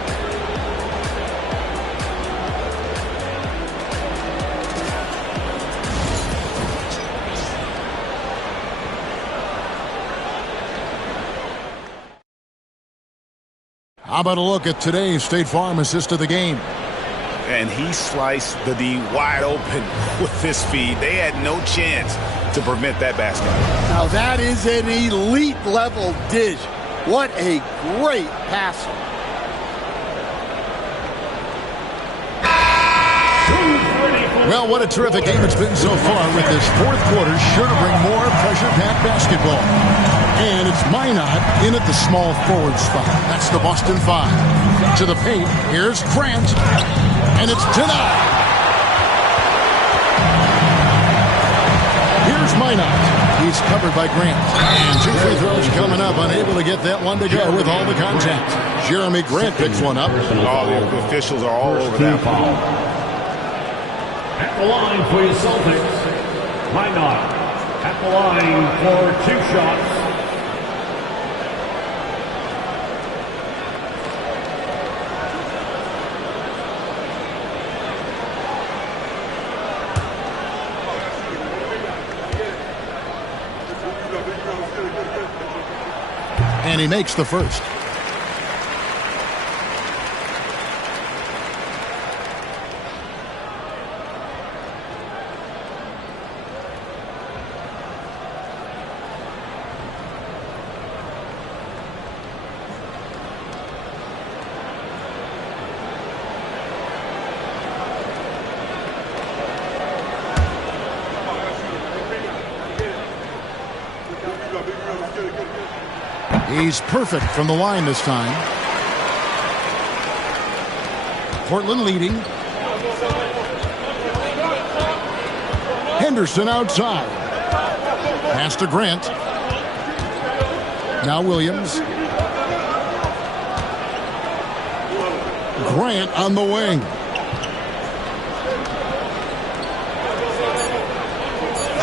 How about a look at today's State Farm assist of the game? And he sliced the D wide open with this feed. They had no chance to prevent that basket. Now that is an elite level dish. What a great passer. Well, what a terrific game it's been so far, with this fourth quarter sure to bring more pressure-packed basketball. And it's Minot in at the small forward spot. That's the Boston 5. To the paint, here's Grant. And it's denied. Here's Minot. He's covered by Grant. And 2 free throws coming up, unable to get that one to go with all the contact. Jeremy Grant picks one up. All the officials are all over that ball. At the line for your Celtics, Minot. At the line for 2 shots. And he makes the first. He's perfect from the line this time. Portland leading. Henderson outside. Pass to Grant. Now Williams. Grant on the wing.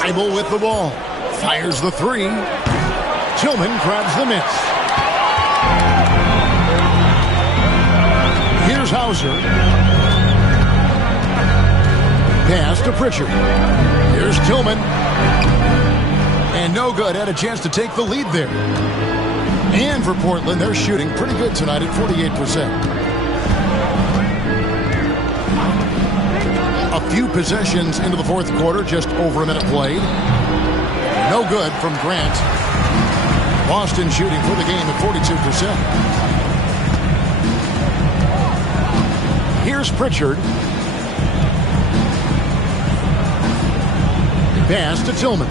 Thibault with the ball. Fires the 3. Tillman grabs the miss. Here's Hauser. Pass to Pritchard. Here's Tillman. And no good. Had a chance to take the lead there. And for Portland, they're shooting pretty good tonight at 48%. A few possessions into the fourth quarter, just over a minute played. No good from Grant. Boston shooting for the game at 42%. Here's Pritchard. Pass to Tillman.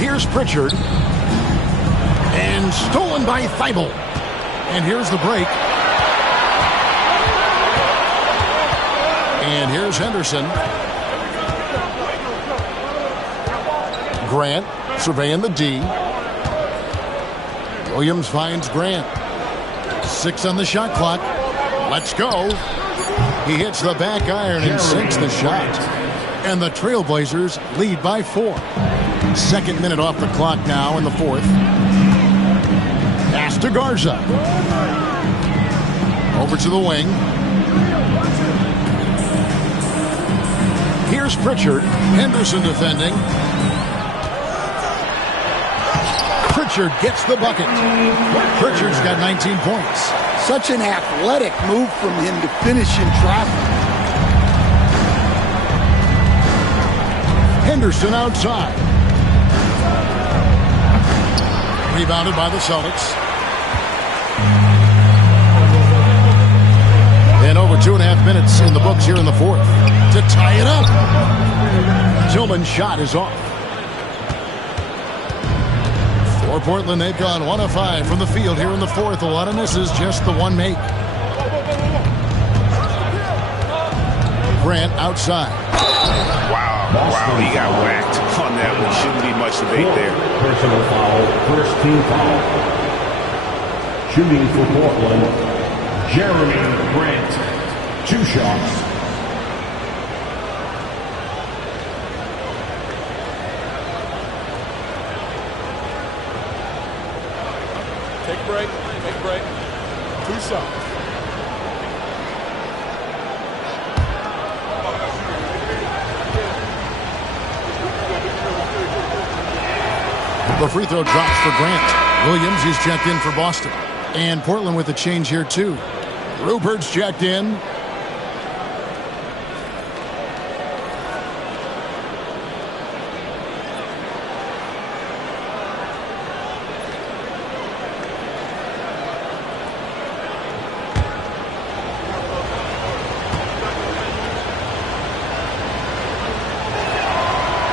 Here's Pritchard. And stolen by Thibault. And here's the break. And here's Henderson. Grant surveying the D. Williams finds Grant. 6 on the shot clock. Let's go. He hits the back iron and sinks the shot. And the Trailblazers lead by 4. Second minute off the clock now in the fourth. Pass to Garza. Over to the wing. Here's Pritchard. Henderson defending. Pritchard gets the bucket. Pritchard's got 19 points. Such an athletic move from him to finish in traffic. Henderson outside. Rebounded by the Celtics. And over 2.5 minutes in the books here in the fourth to tie it up. Tillman's shot is off. For Portland, they've gone 1 of 5 from the field here in the fourth. A lot of misses, just the one make. Grant outside. Wow. Wow, he got whacked on that one. Shouldn't be much debate there. Personal foul, first team foul. Shooting for Portland, Jeremy Grant. 2 shots. Take a break. Take a break. 2 shots. The free throw drops for Grant. Williams, he's checked in for Boston. And Portland with a change here, too. Rupert's checked in.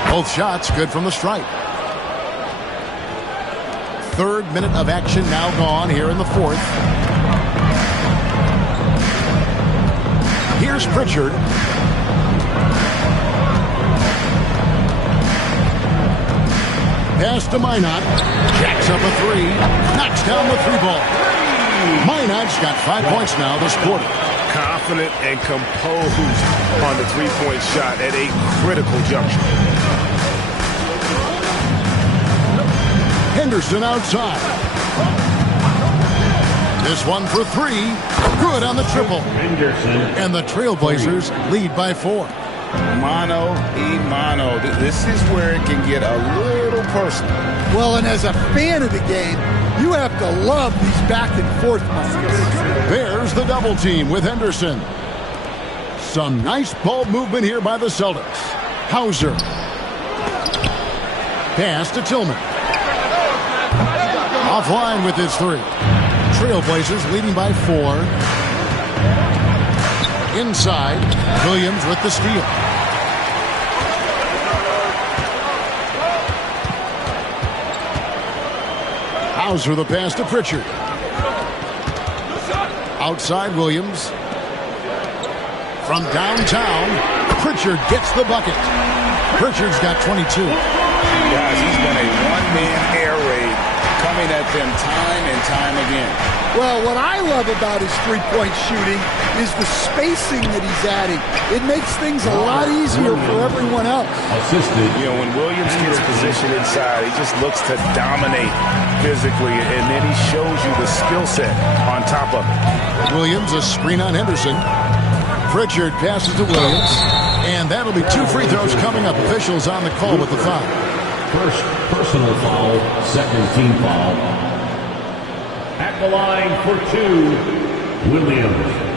Both shots good from the stripe. 3rd minute of action now gone here in the 4th. Here's Pritchard. Pass to Minot. Jacks up a 3. Knocks down the 3-ball. Minot's got 5 points now this quarter. Confident and composed on the 3-point shot at a critical juncture. Henderson outside. This one for 3. Good on the triple. And the Trailblazers lead by 4. Mano y mano. This is where it can get a little personal. Well, and as a fan of the game, you have to love these back and forth moments. There's the double team with Henderson. Some nice ball movement here by the Celtics. Hauser. Pass to Tillman. Offline with his 3. Trailblazers leading by 4. Inside, Williams with the steal. Hauser the pass to Pritchard. Outside Williams. From downtown, Pritchard gets the bucket. Pritchard's got 22. Guys, he's been a one-man air raid coming at them time and time again. Well, what I love about his three-point shooting is the spacing that he's adding. It makes things a lot easier for everyone else. You know, when Williams gets positioned inside, he just looks to dominate physically, and then he shows you the skill set on top of it. Williams, a screen on Henderson. Pritchard passes to Williams, and that'll be 2 free throws coming up. Officials on the call with the foul. First personal foul, second team foul. At the line for 2, Williams.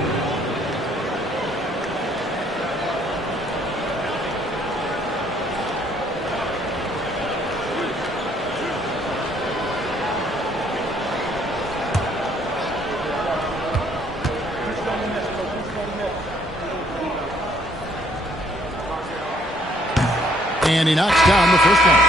And he knocks down the first one.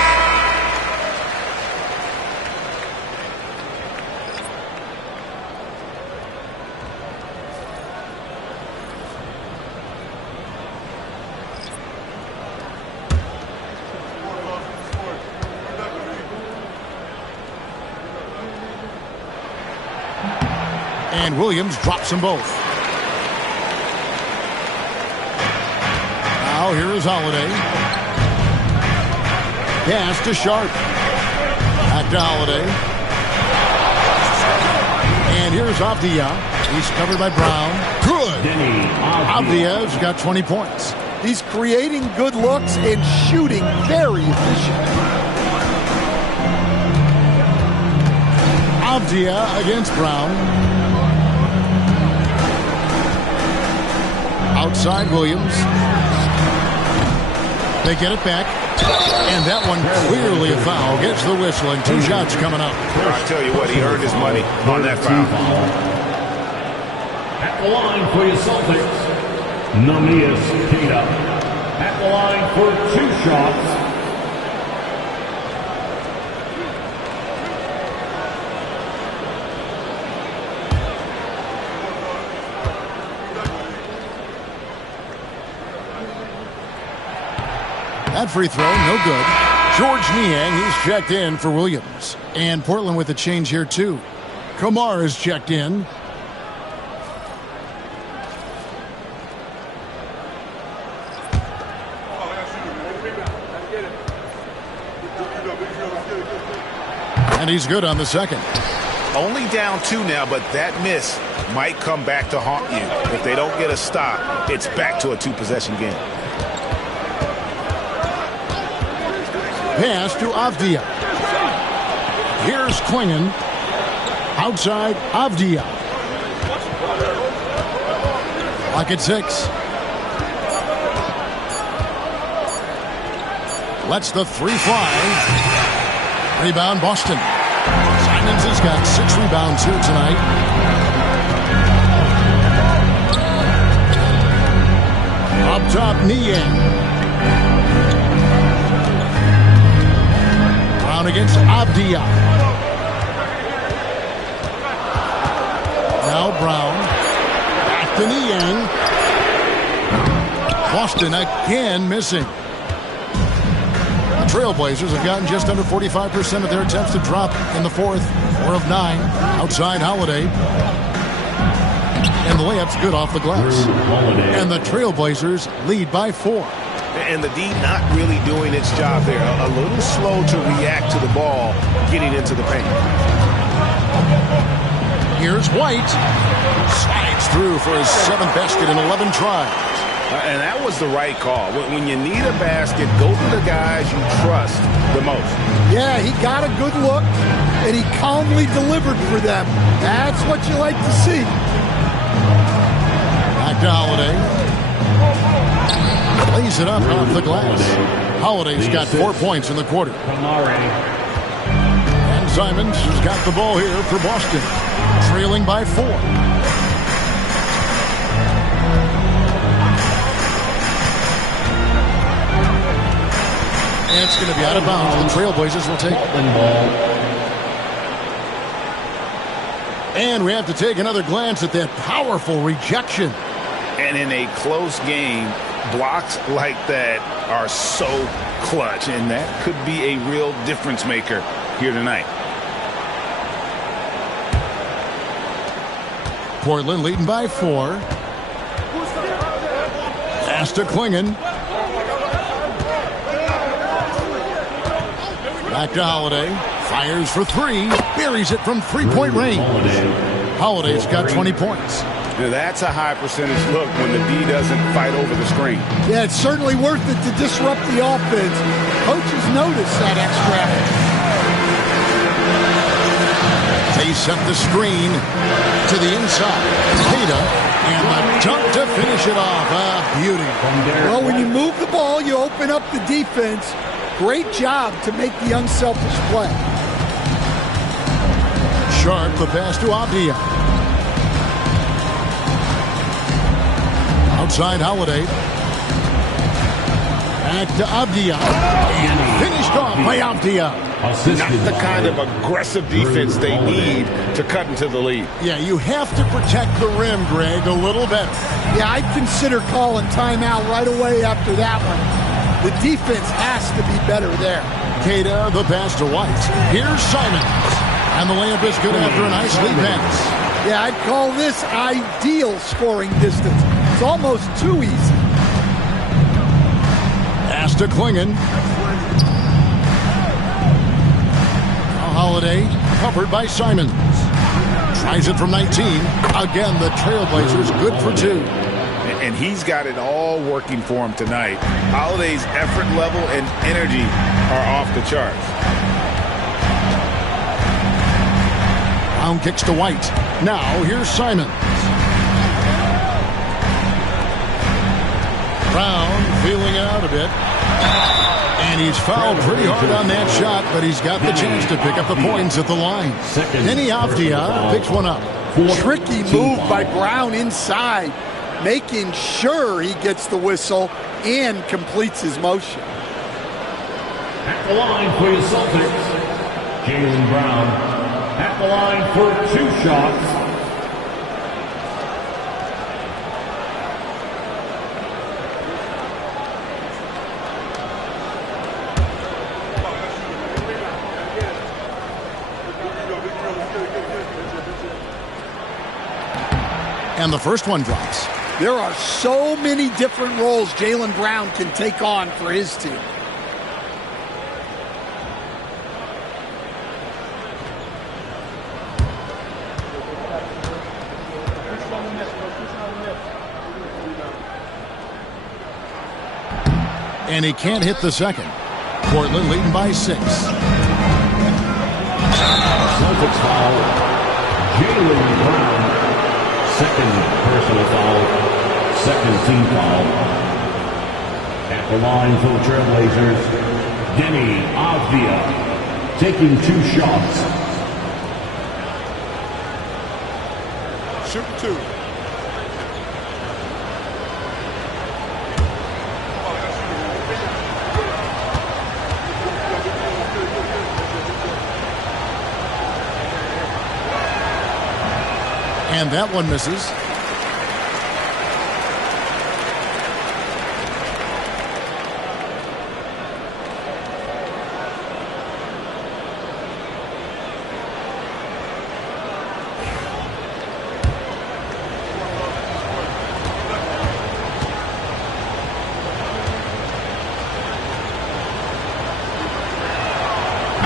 And Williams drops them both. Now here is Holiday. Pass to Sharp. Back to Holiday. And here's Avdia. He's covered by Brown. Good. Avdia's got 20 points. He's creating good looks and shooting very efficient. Avdia against Brown. Outside Williams. They get it back. And that one clearly a foul. Gets the whistle and 2 shots coming up. I'll tell you what, he earned his money on that foul. At the line for your Celtics, Namias Keita. At the line for 2 shots. That free throw, no good. George Niang, he's checked in for Williams. And Portland with a change here, too. Kamar is checked in. And he's good on the second. Only down 2 now, but that miss might come back to haunt you. If they don't get a stop, it's back to a 2-possession game. Pass to Avdia. Here's Klingon. Outside, Avdia. Lock at 6. Lets the 3 fly. Rebound, Boston. Simons has got 6 rebounds here tonight. Up top, Niang. Brown against Avdia. Now Brown. Back to Niang. Boston again missing. The Trailblazers have gotten just under 45% of their attempts to drop in the fourth. 4 of 9. Outside Holiday. And the layup's good off the glass. And the Trailblazers lead by 4. And the D not really doing its job there. A little slow to react to the ball getting into the paint. Here's White. Slides through for his 7th basket in 11 tries. And that was the right call. When you need a basket, go to the guys you trust the most. Yeah, he got a good look, and he calmly delivered for them. That's what you like to see. Back to Holiday. Lays it up off the glass. Holiday's got 4 points in the quarter. And Simons has got the ball here for Boston. Trailing by 4. And it's going to be out of bounds. The Trailblazers will take it. And we have to take another glance at that powerful rejection. And in a close game, blocks like that are so clutch. And that could be a real difference maker here tonight. Portland leading by 4. Pass to Klingon. Back to Holiday. Fires for 3. Buries it from 3-point range. Holiday's got 20 points. Now that's a high percentage look when the D doesn't fight over the screen. Yeah, it's certainly worth it to disrupt the offense. Coaches notice that extra effort. They set the screen to the inside. Queta and the dunk to finish it off. Beauty. Well, when you move the ball, you open up the defense. Great job to make the unselfish play. Sharp, the pass to Avdia. Outside Holiday. Back to Avdia. And finished off by Avdia. Not the kind of aggressive defense they need to cut into the lead. Yeah, you have to protect the rim, Greg, a little better. Yeah, I'd consider calling timeout right away after that one. The defense has to be better there. Queta, the pass to White. Here's Simons. And the layup is good after a nice lead pass. Yeah, I'd call this ideal scoring distance. It's almost too easy. Pass to Klingon. Holiday covered by Simons. Tries it from 19. Again, the Trailblazers good for 2. And he's got it all working for him tonight. Holiday's effort level and energy are off the charts. Brown kicks to White. Now here's Simons. Brown feeling out a bit. And he's fouled pretty hard on that shot, but he's got the chance to pick up the points at the line. Denny Avdia picks one up. Tricky move by Brown inside, making sure he gets the whistle and completes his motion. At the line for the Celtics, Jaylen Brown. At the line for 2 shots. And the first one drops. There are so many different roles Jaylen Brown can take on for his team. And he can't hit the second. Portland leading by 6. Celtics foul. Jaylen Brown. Second personal foul. Second team foul. At the line for the Trailblazers, Denny Avdia taking 2 shots. Shoot 2. And that one misses.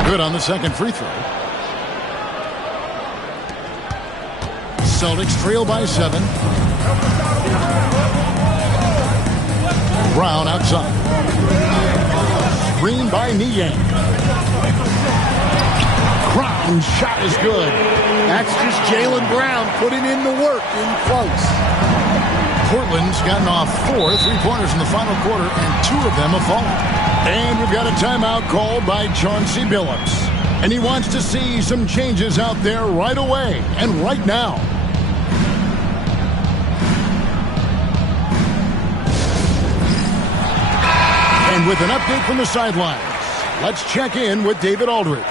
Good on the second free throw. Celtics trail by 7. Brown outside. Screen by Niang. Brown's shot is good. That's just Jaylen Brown putting in the work in close. Portland's gotten off 4 3-pointers in the final quarter, and 2 of them have fallen. And we've got a timeout called by Chauncey Billups. And he wants to see some changes out there right away and right now. And with an update from the sidelines, let's check in with David Aldridge.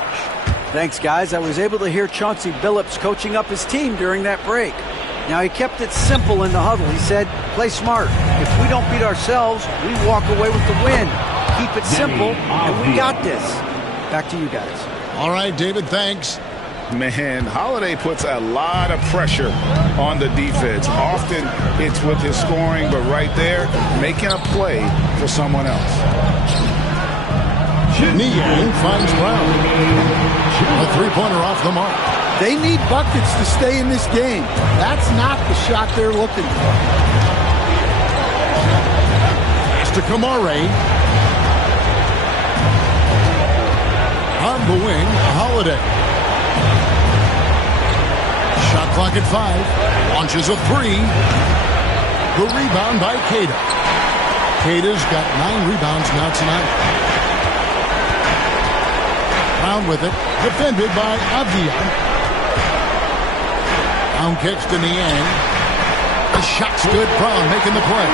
Thanks, guys. I was able to hear Chauncey Billups coaching up his team during that break. Now, he kept it simple in the huddle. He said, play smart. If we don't beat ourselves, we walk away with the win. Keep it simple, and we got this. Back to you guys. All right, David, thanks. Man, Holiday puts a lot of pressure on the defense. Often it's with his scoring, but right there, making a play for someone else. Niang finds Brown. A 3-pointer off the mark. They need buckets to stay in this game. That's not the shot they're looking for. Pass to Kamare. On the wing, Holiday. Shot clock at 5. Launches a 3. The rebound by Queta. Queta's got 9 rebounds now tonight. Brown with it. Defended by Avdia. Brown kicks to Niang. The shot's good. Brown making the play.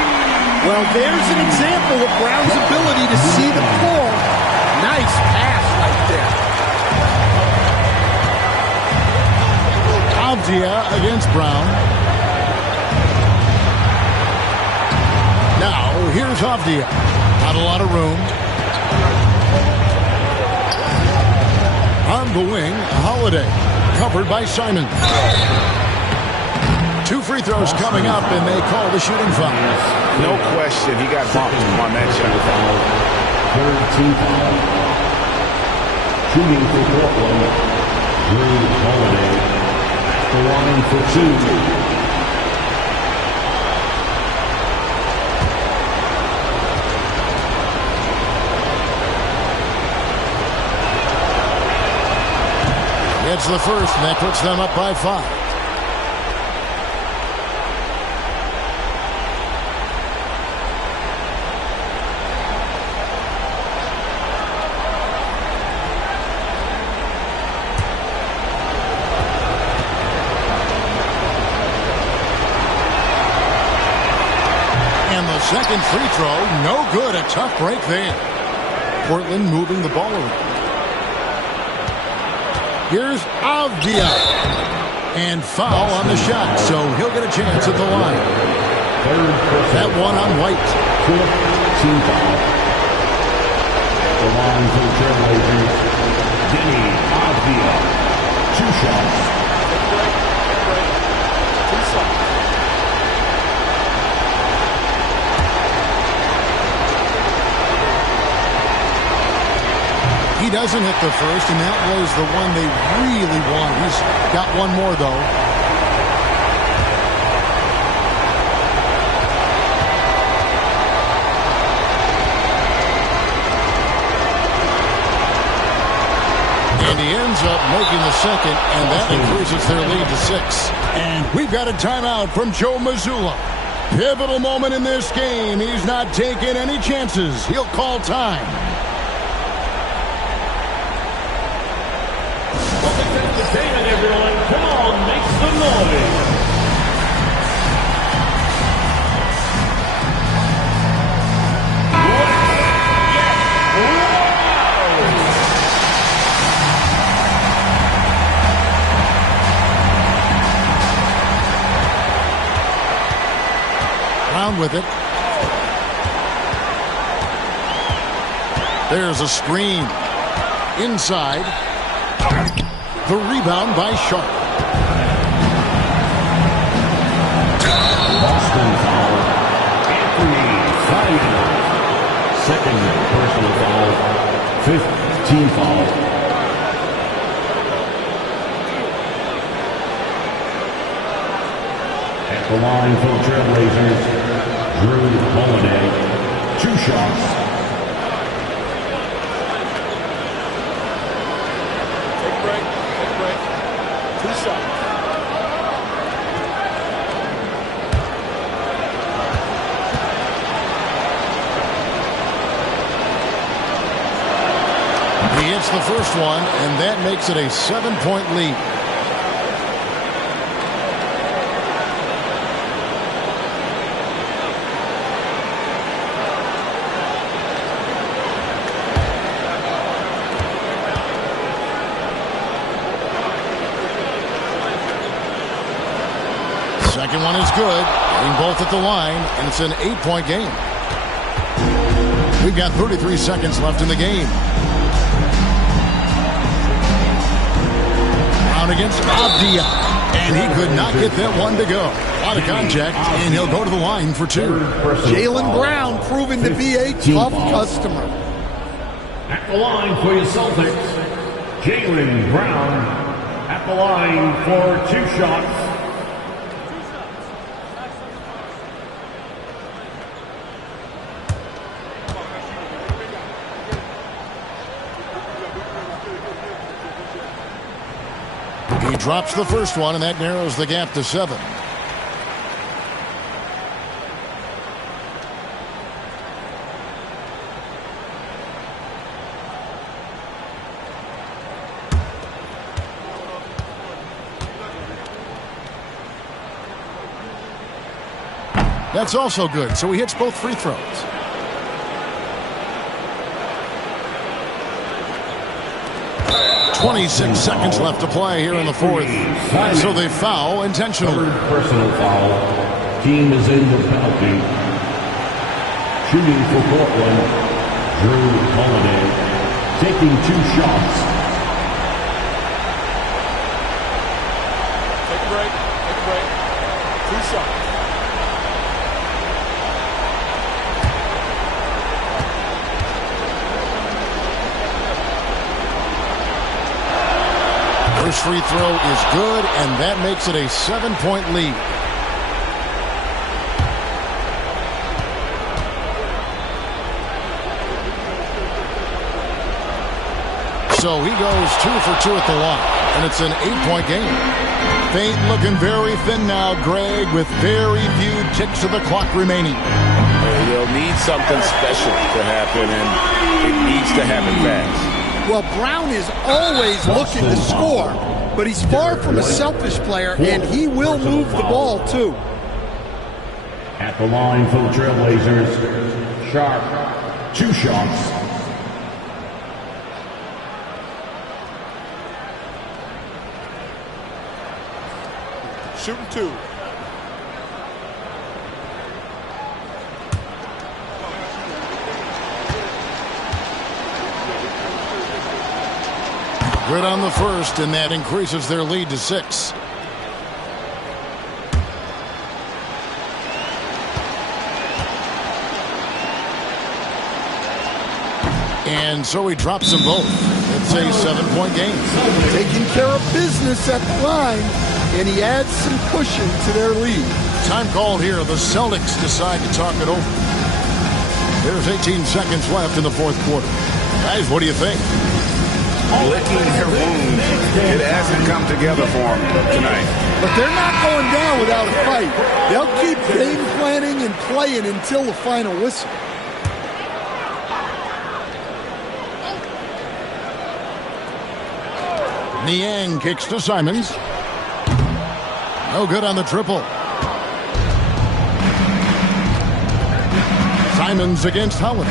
Well, there's an example of Brown's ability to see the floor. Nice pass right there. Avdia against Brown. Now, here's Avdia. Not a lot of room. On the wing, Holiday. Covered by Simon. 2 free throws coming up, and they call the shooting foul. No question, he got bumped on that shot. Third team foul. Shooting for Portland, Drew Holiday. The line for 2. It's the first, and that puts them up by 5. And the second free throw, no good. A tough break there. Portland moving the ball around. Here's Avdia. And foul on the shot, so he'll get a chance at the line. That one on White. Team foul. The line for the Trailblazers, Denny Avdia. 2 shots. He doesn't hit the first, and that was the one they really wanted. He's got one more, though. And he ends up making the second, and that increases their lead to 6. And we've got a timeout from Joe Mazzulla. Pivotal moment in this game. He's not taking any chances. He'll call time. Entertainment, everyone. Come on, make some noise. With it. There's a screen. Inside. The rebound by Sharp. Boston foul. Anthony Simon. Second personal foul. Fifth team foul. At the line for the Trailblazers, Drew Holiday, 2 shots. Take a break. 2 shots. He hits the first one, and that makes it a 7-point lead. Second one is good. Getting both at the line, and it's an 8-point game. We've got 33 seconds left in the game. Brown against Abdia, and he could not get that one to go. A lot of contact, and he'll go to the line for 2. Jaylen Brown proving to be a tough customer. At the line for your Celtics, Jaylen Brown at the line for 2 shots. He drops the first one, and that narrows the gap to 7. That's also good, so he hits both free throws. .26 seconds left to play here in the fourth. So they foul intentionally. Personal foul. Team is in the penalty. Shooting for Portland, Drew Holiday, taking 2 shots. Take a break. 2 shots. First free throw is good, and that makes it a 7-point lead. So he goes 2 for 2 at the line, and it's an 8-point game. Fate looking very thin now, Greg, with very few ticks of the clock remaining. You'll need something special to happen, and it needs to happen fast. Well, Brown is always looking to score, but he's far from a selfish player, and he will move the ball, too. At the line for the Trailblazers, Sharp, 2 shots. Shooting 2. Good on the first, and that increases their lead to 6. And so he drops them both. It's a 7-point game. Taking care of business at the line, and he adds some cushion to their lead. Time called here. The Celtics decide to talk it over. There's 18 seconds left in the fourth quarter. Guys, what do you think? Licking their wounds. It hasn't come together for them tonight. But they're not going down without a fight. They'll keep game planning and playing until the final whistle. Niang kicks to Simons. No good on the triple. Simons against Holiday.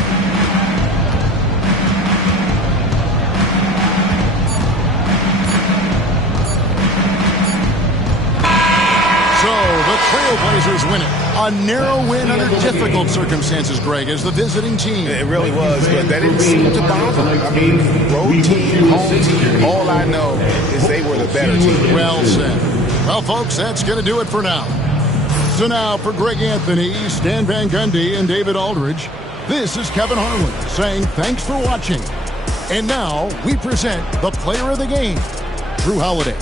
So the Trailblazers win it. A narrow win under difficult circumstances, Greg, as the visiting team. It really was, but that didn't seem to bother them. I mean, road team, home team, all I know is they were the better team. Well said. Well, folks, that's going to do it for now. So now for Greg Anthony, Stan Van Gundy, and David Aldridge, this is Kevin Harlan saying thanks for watching. And now we present the player of the game, Drew Holiday.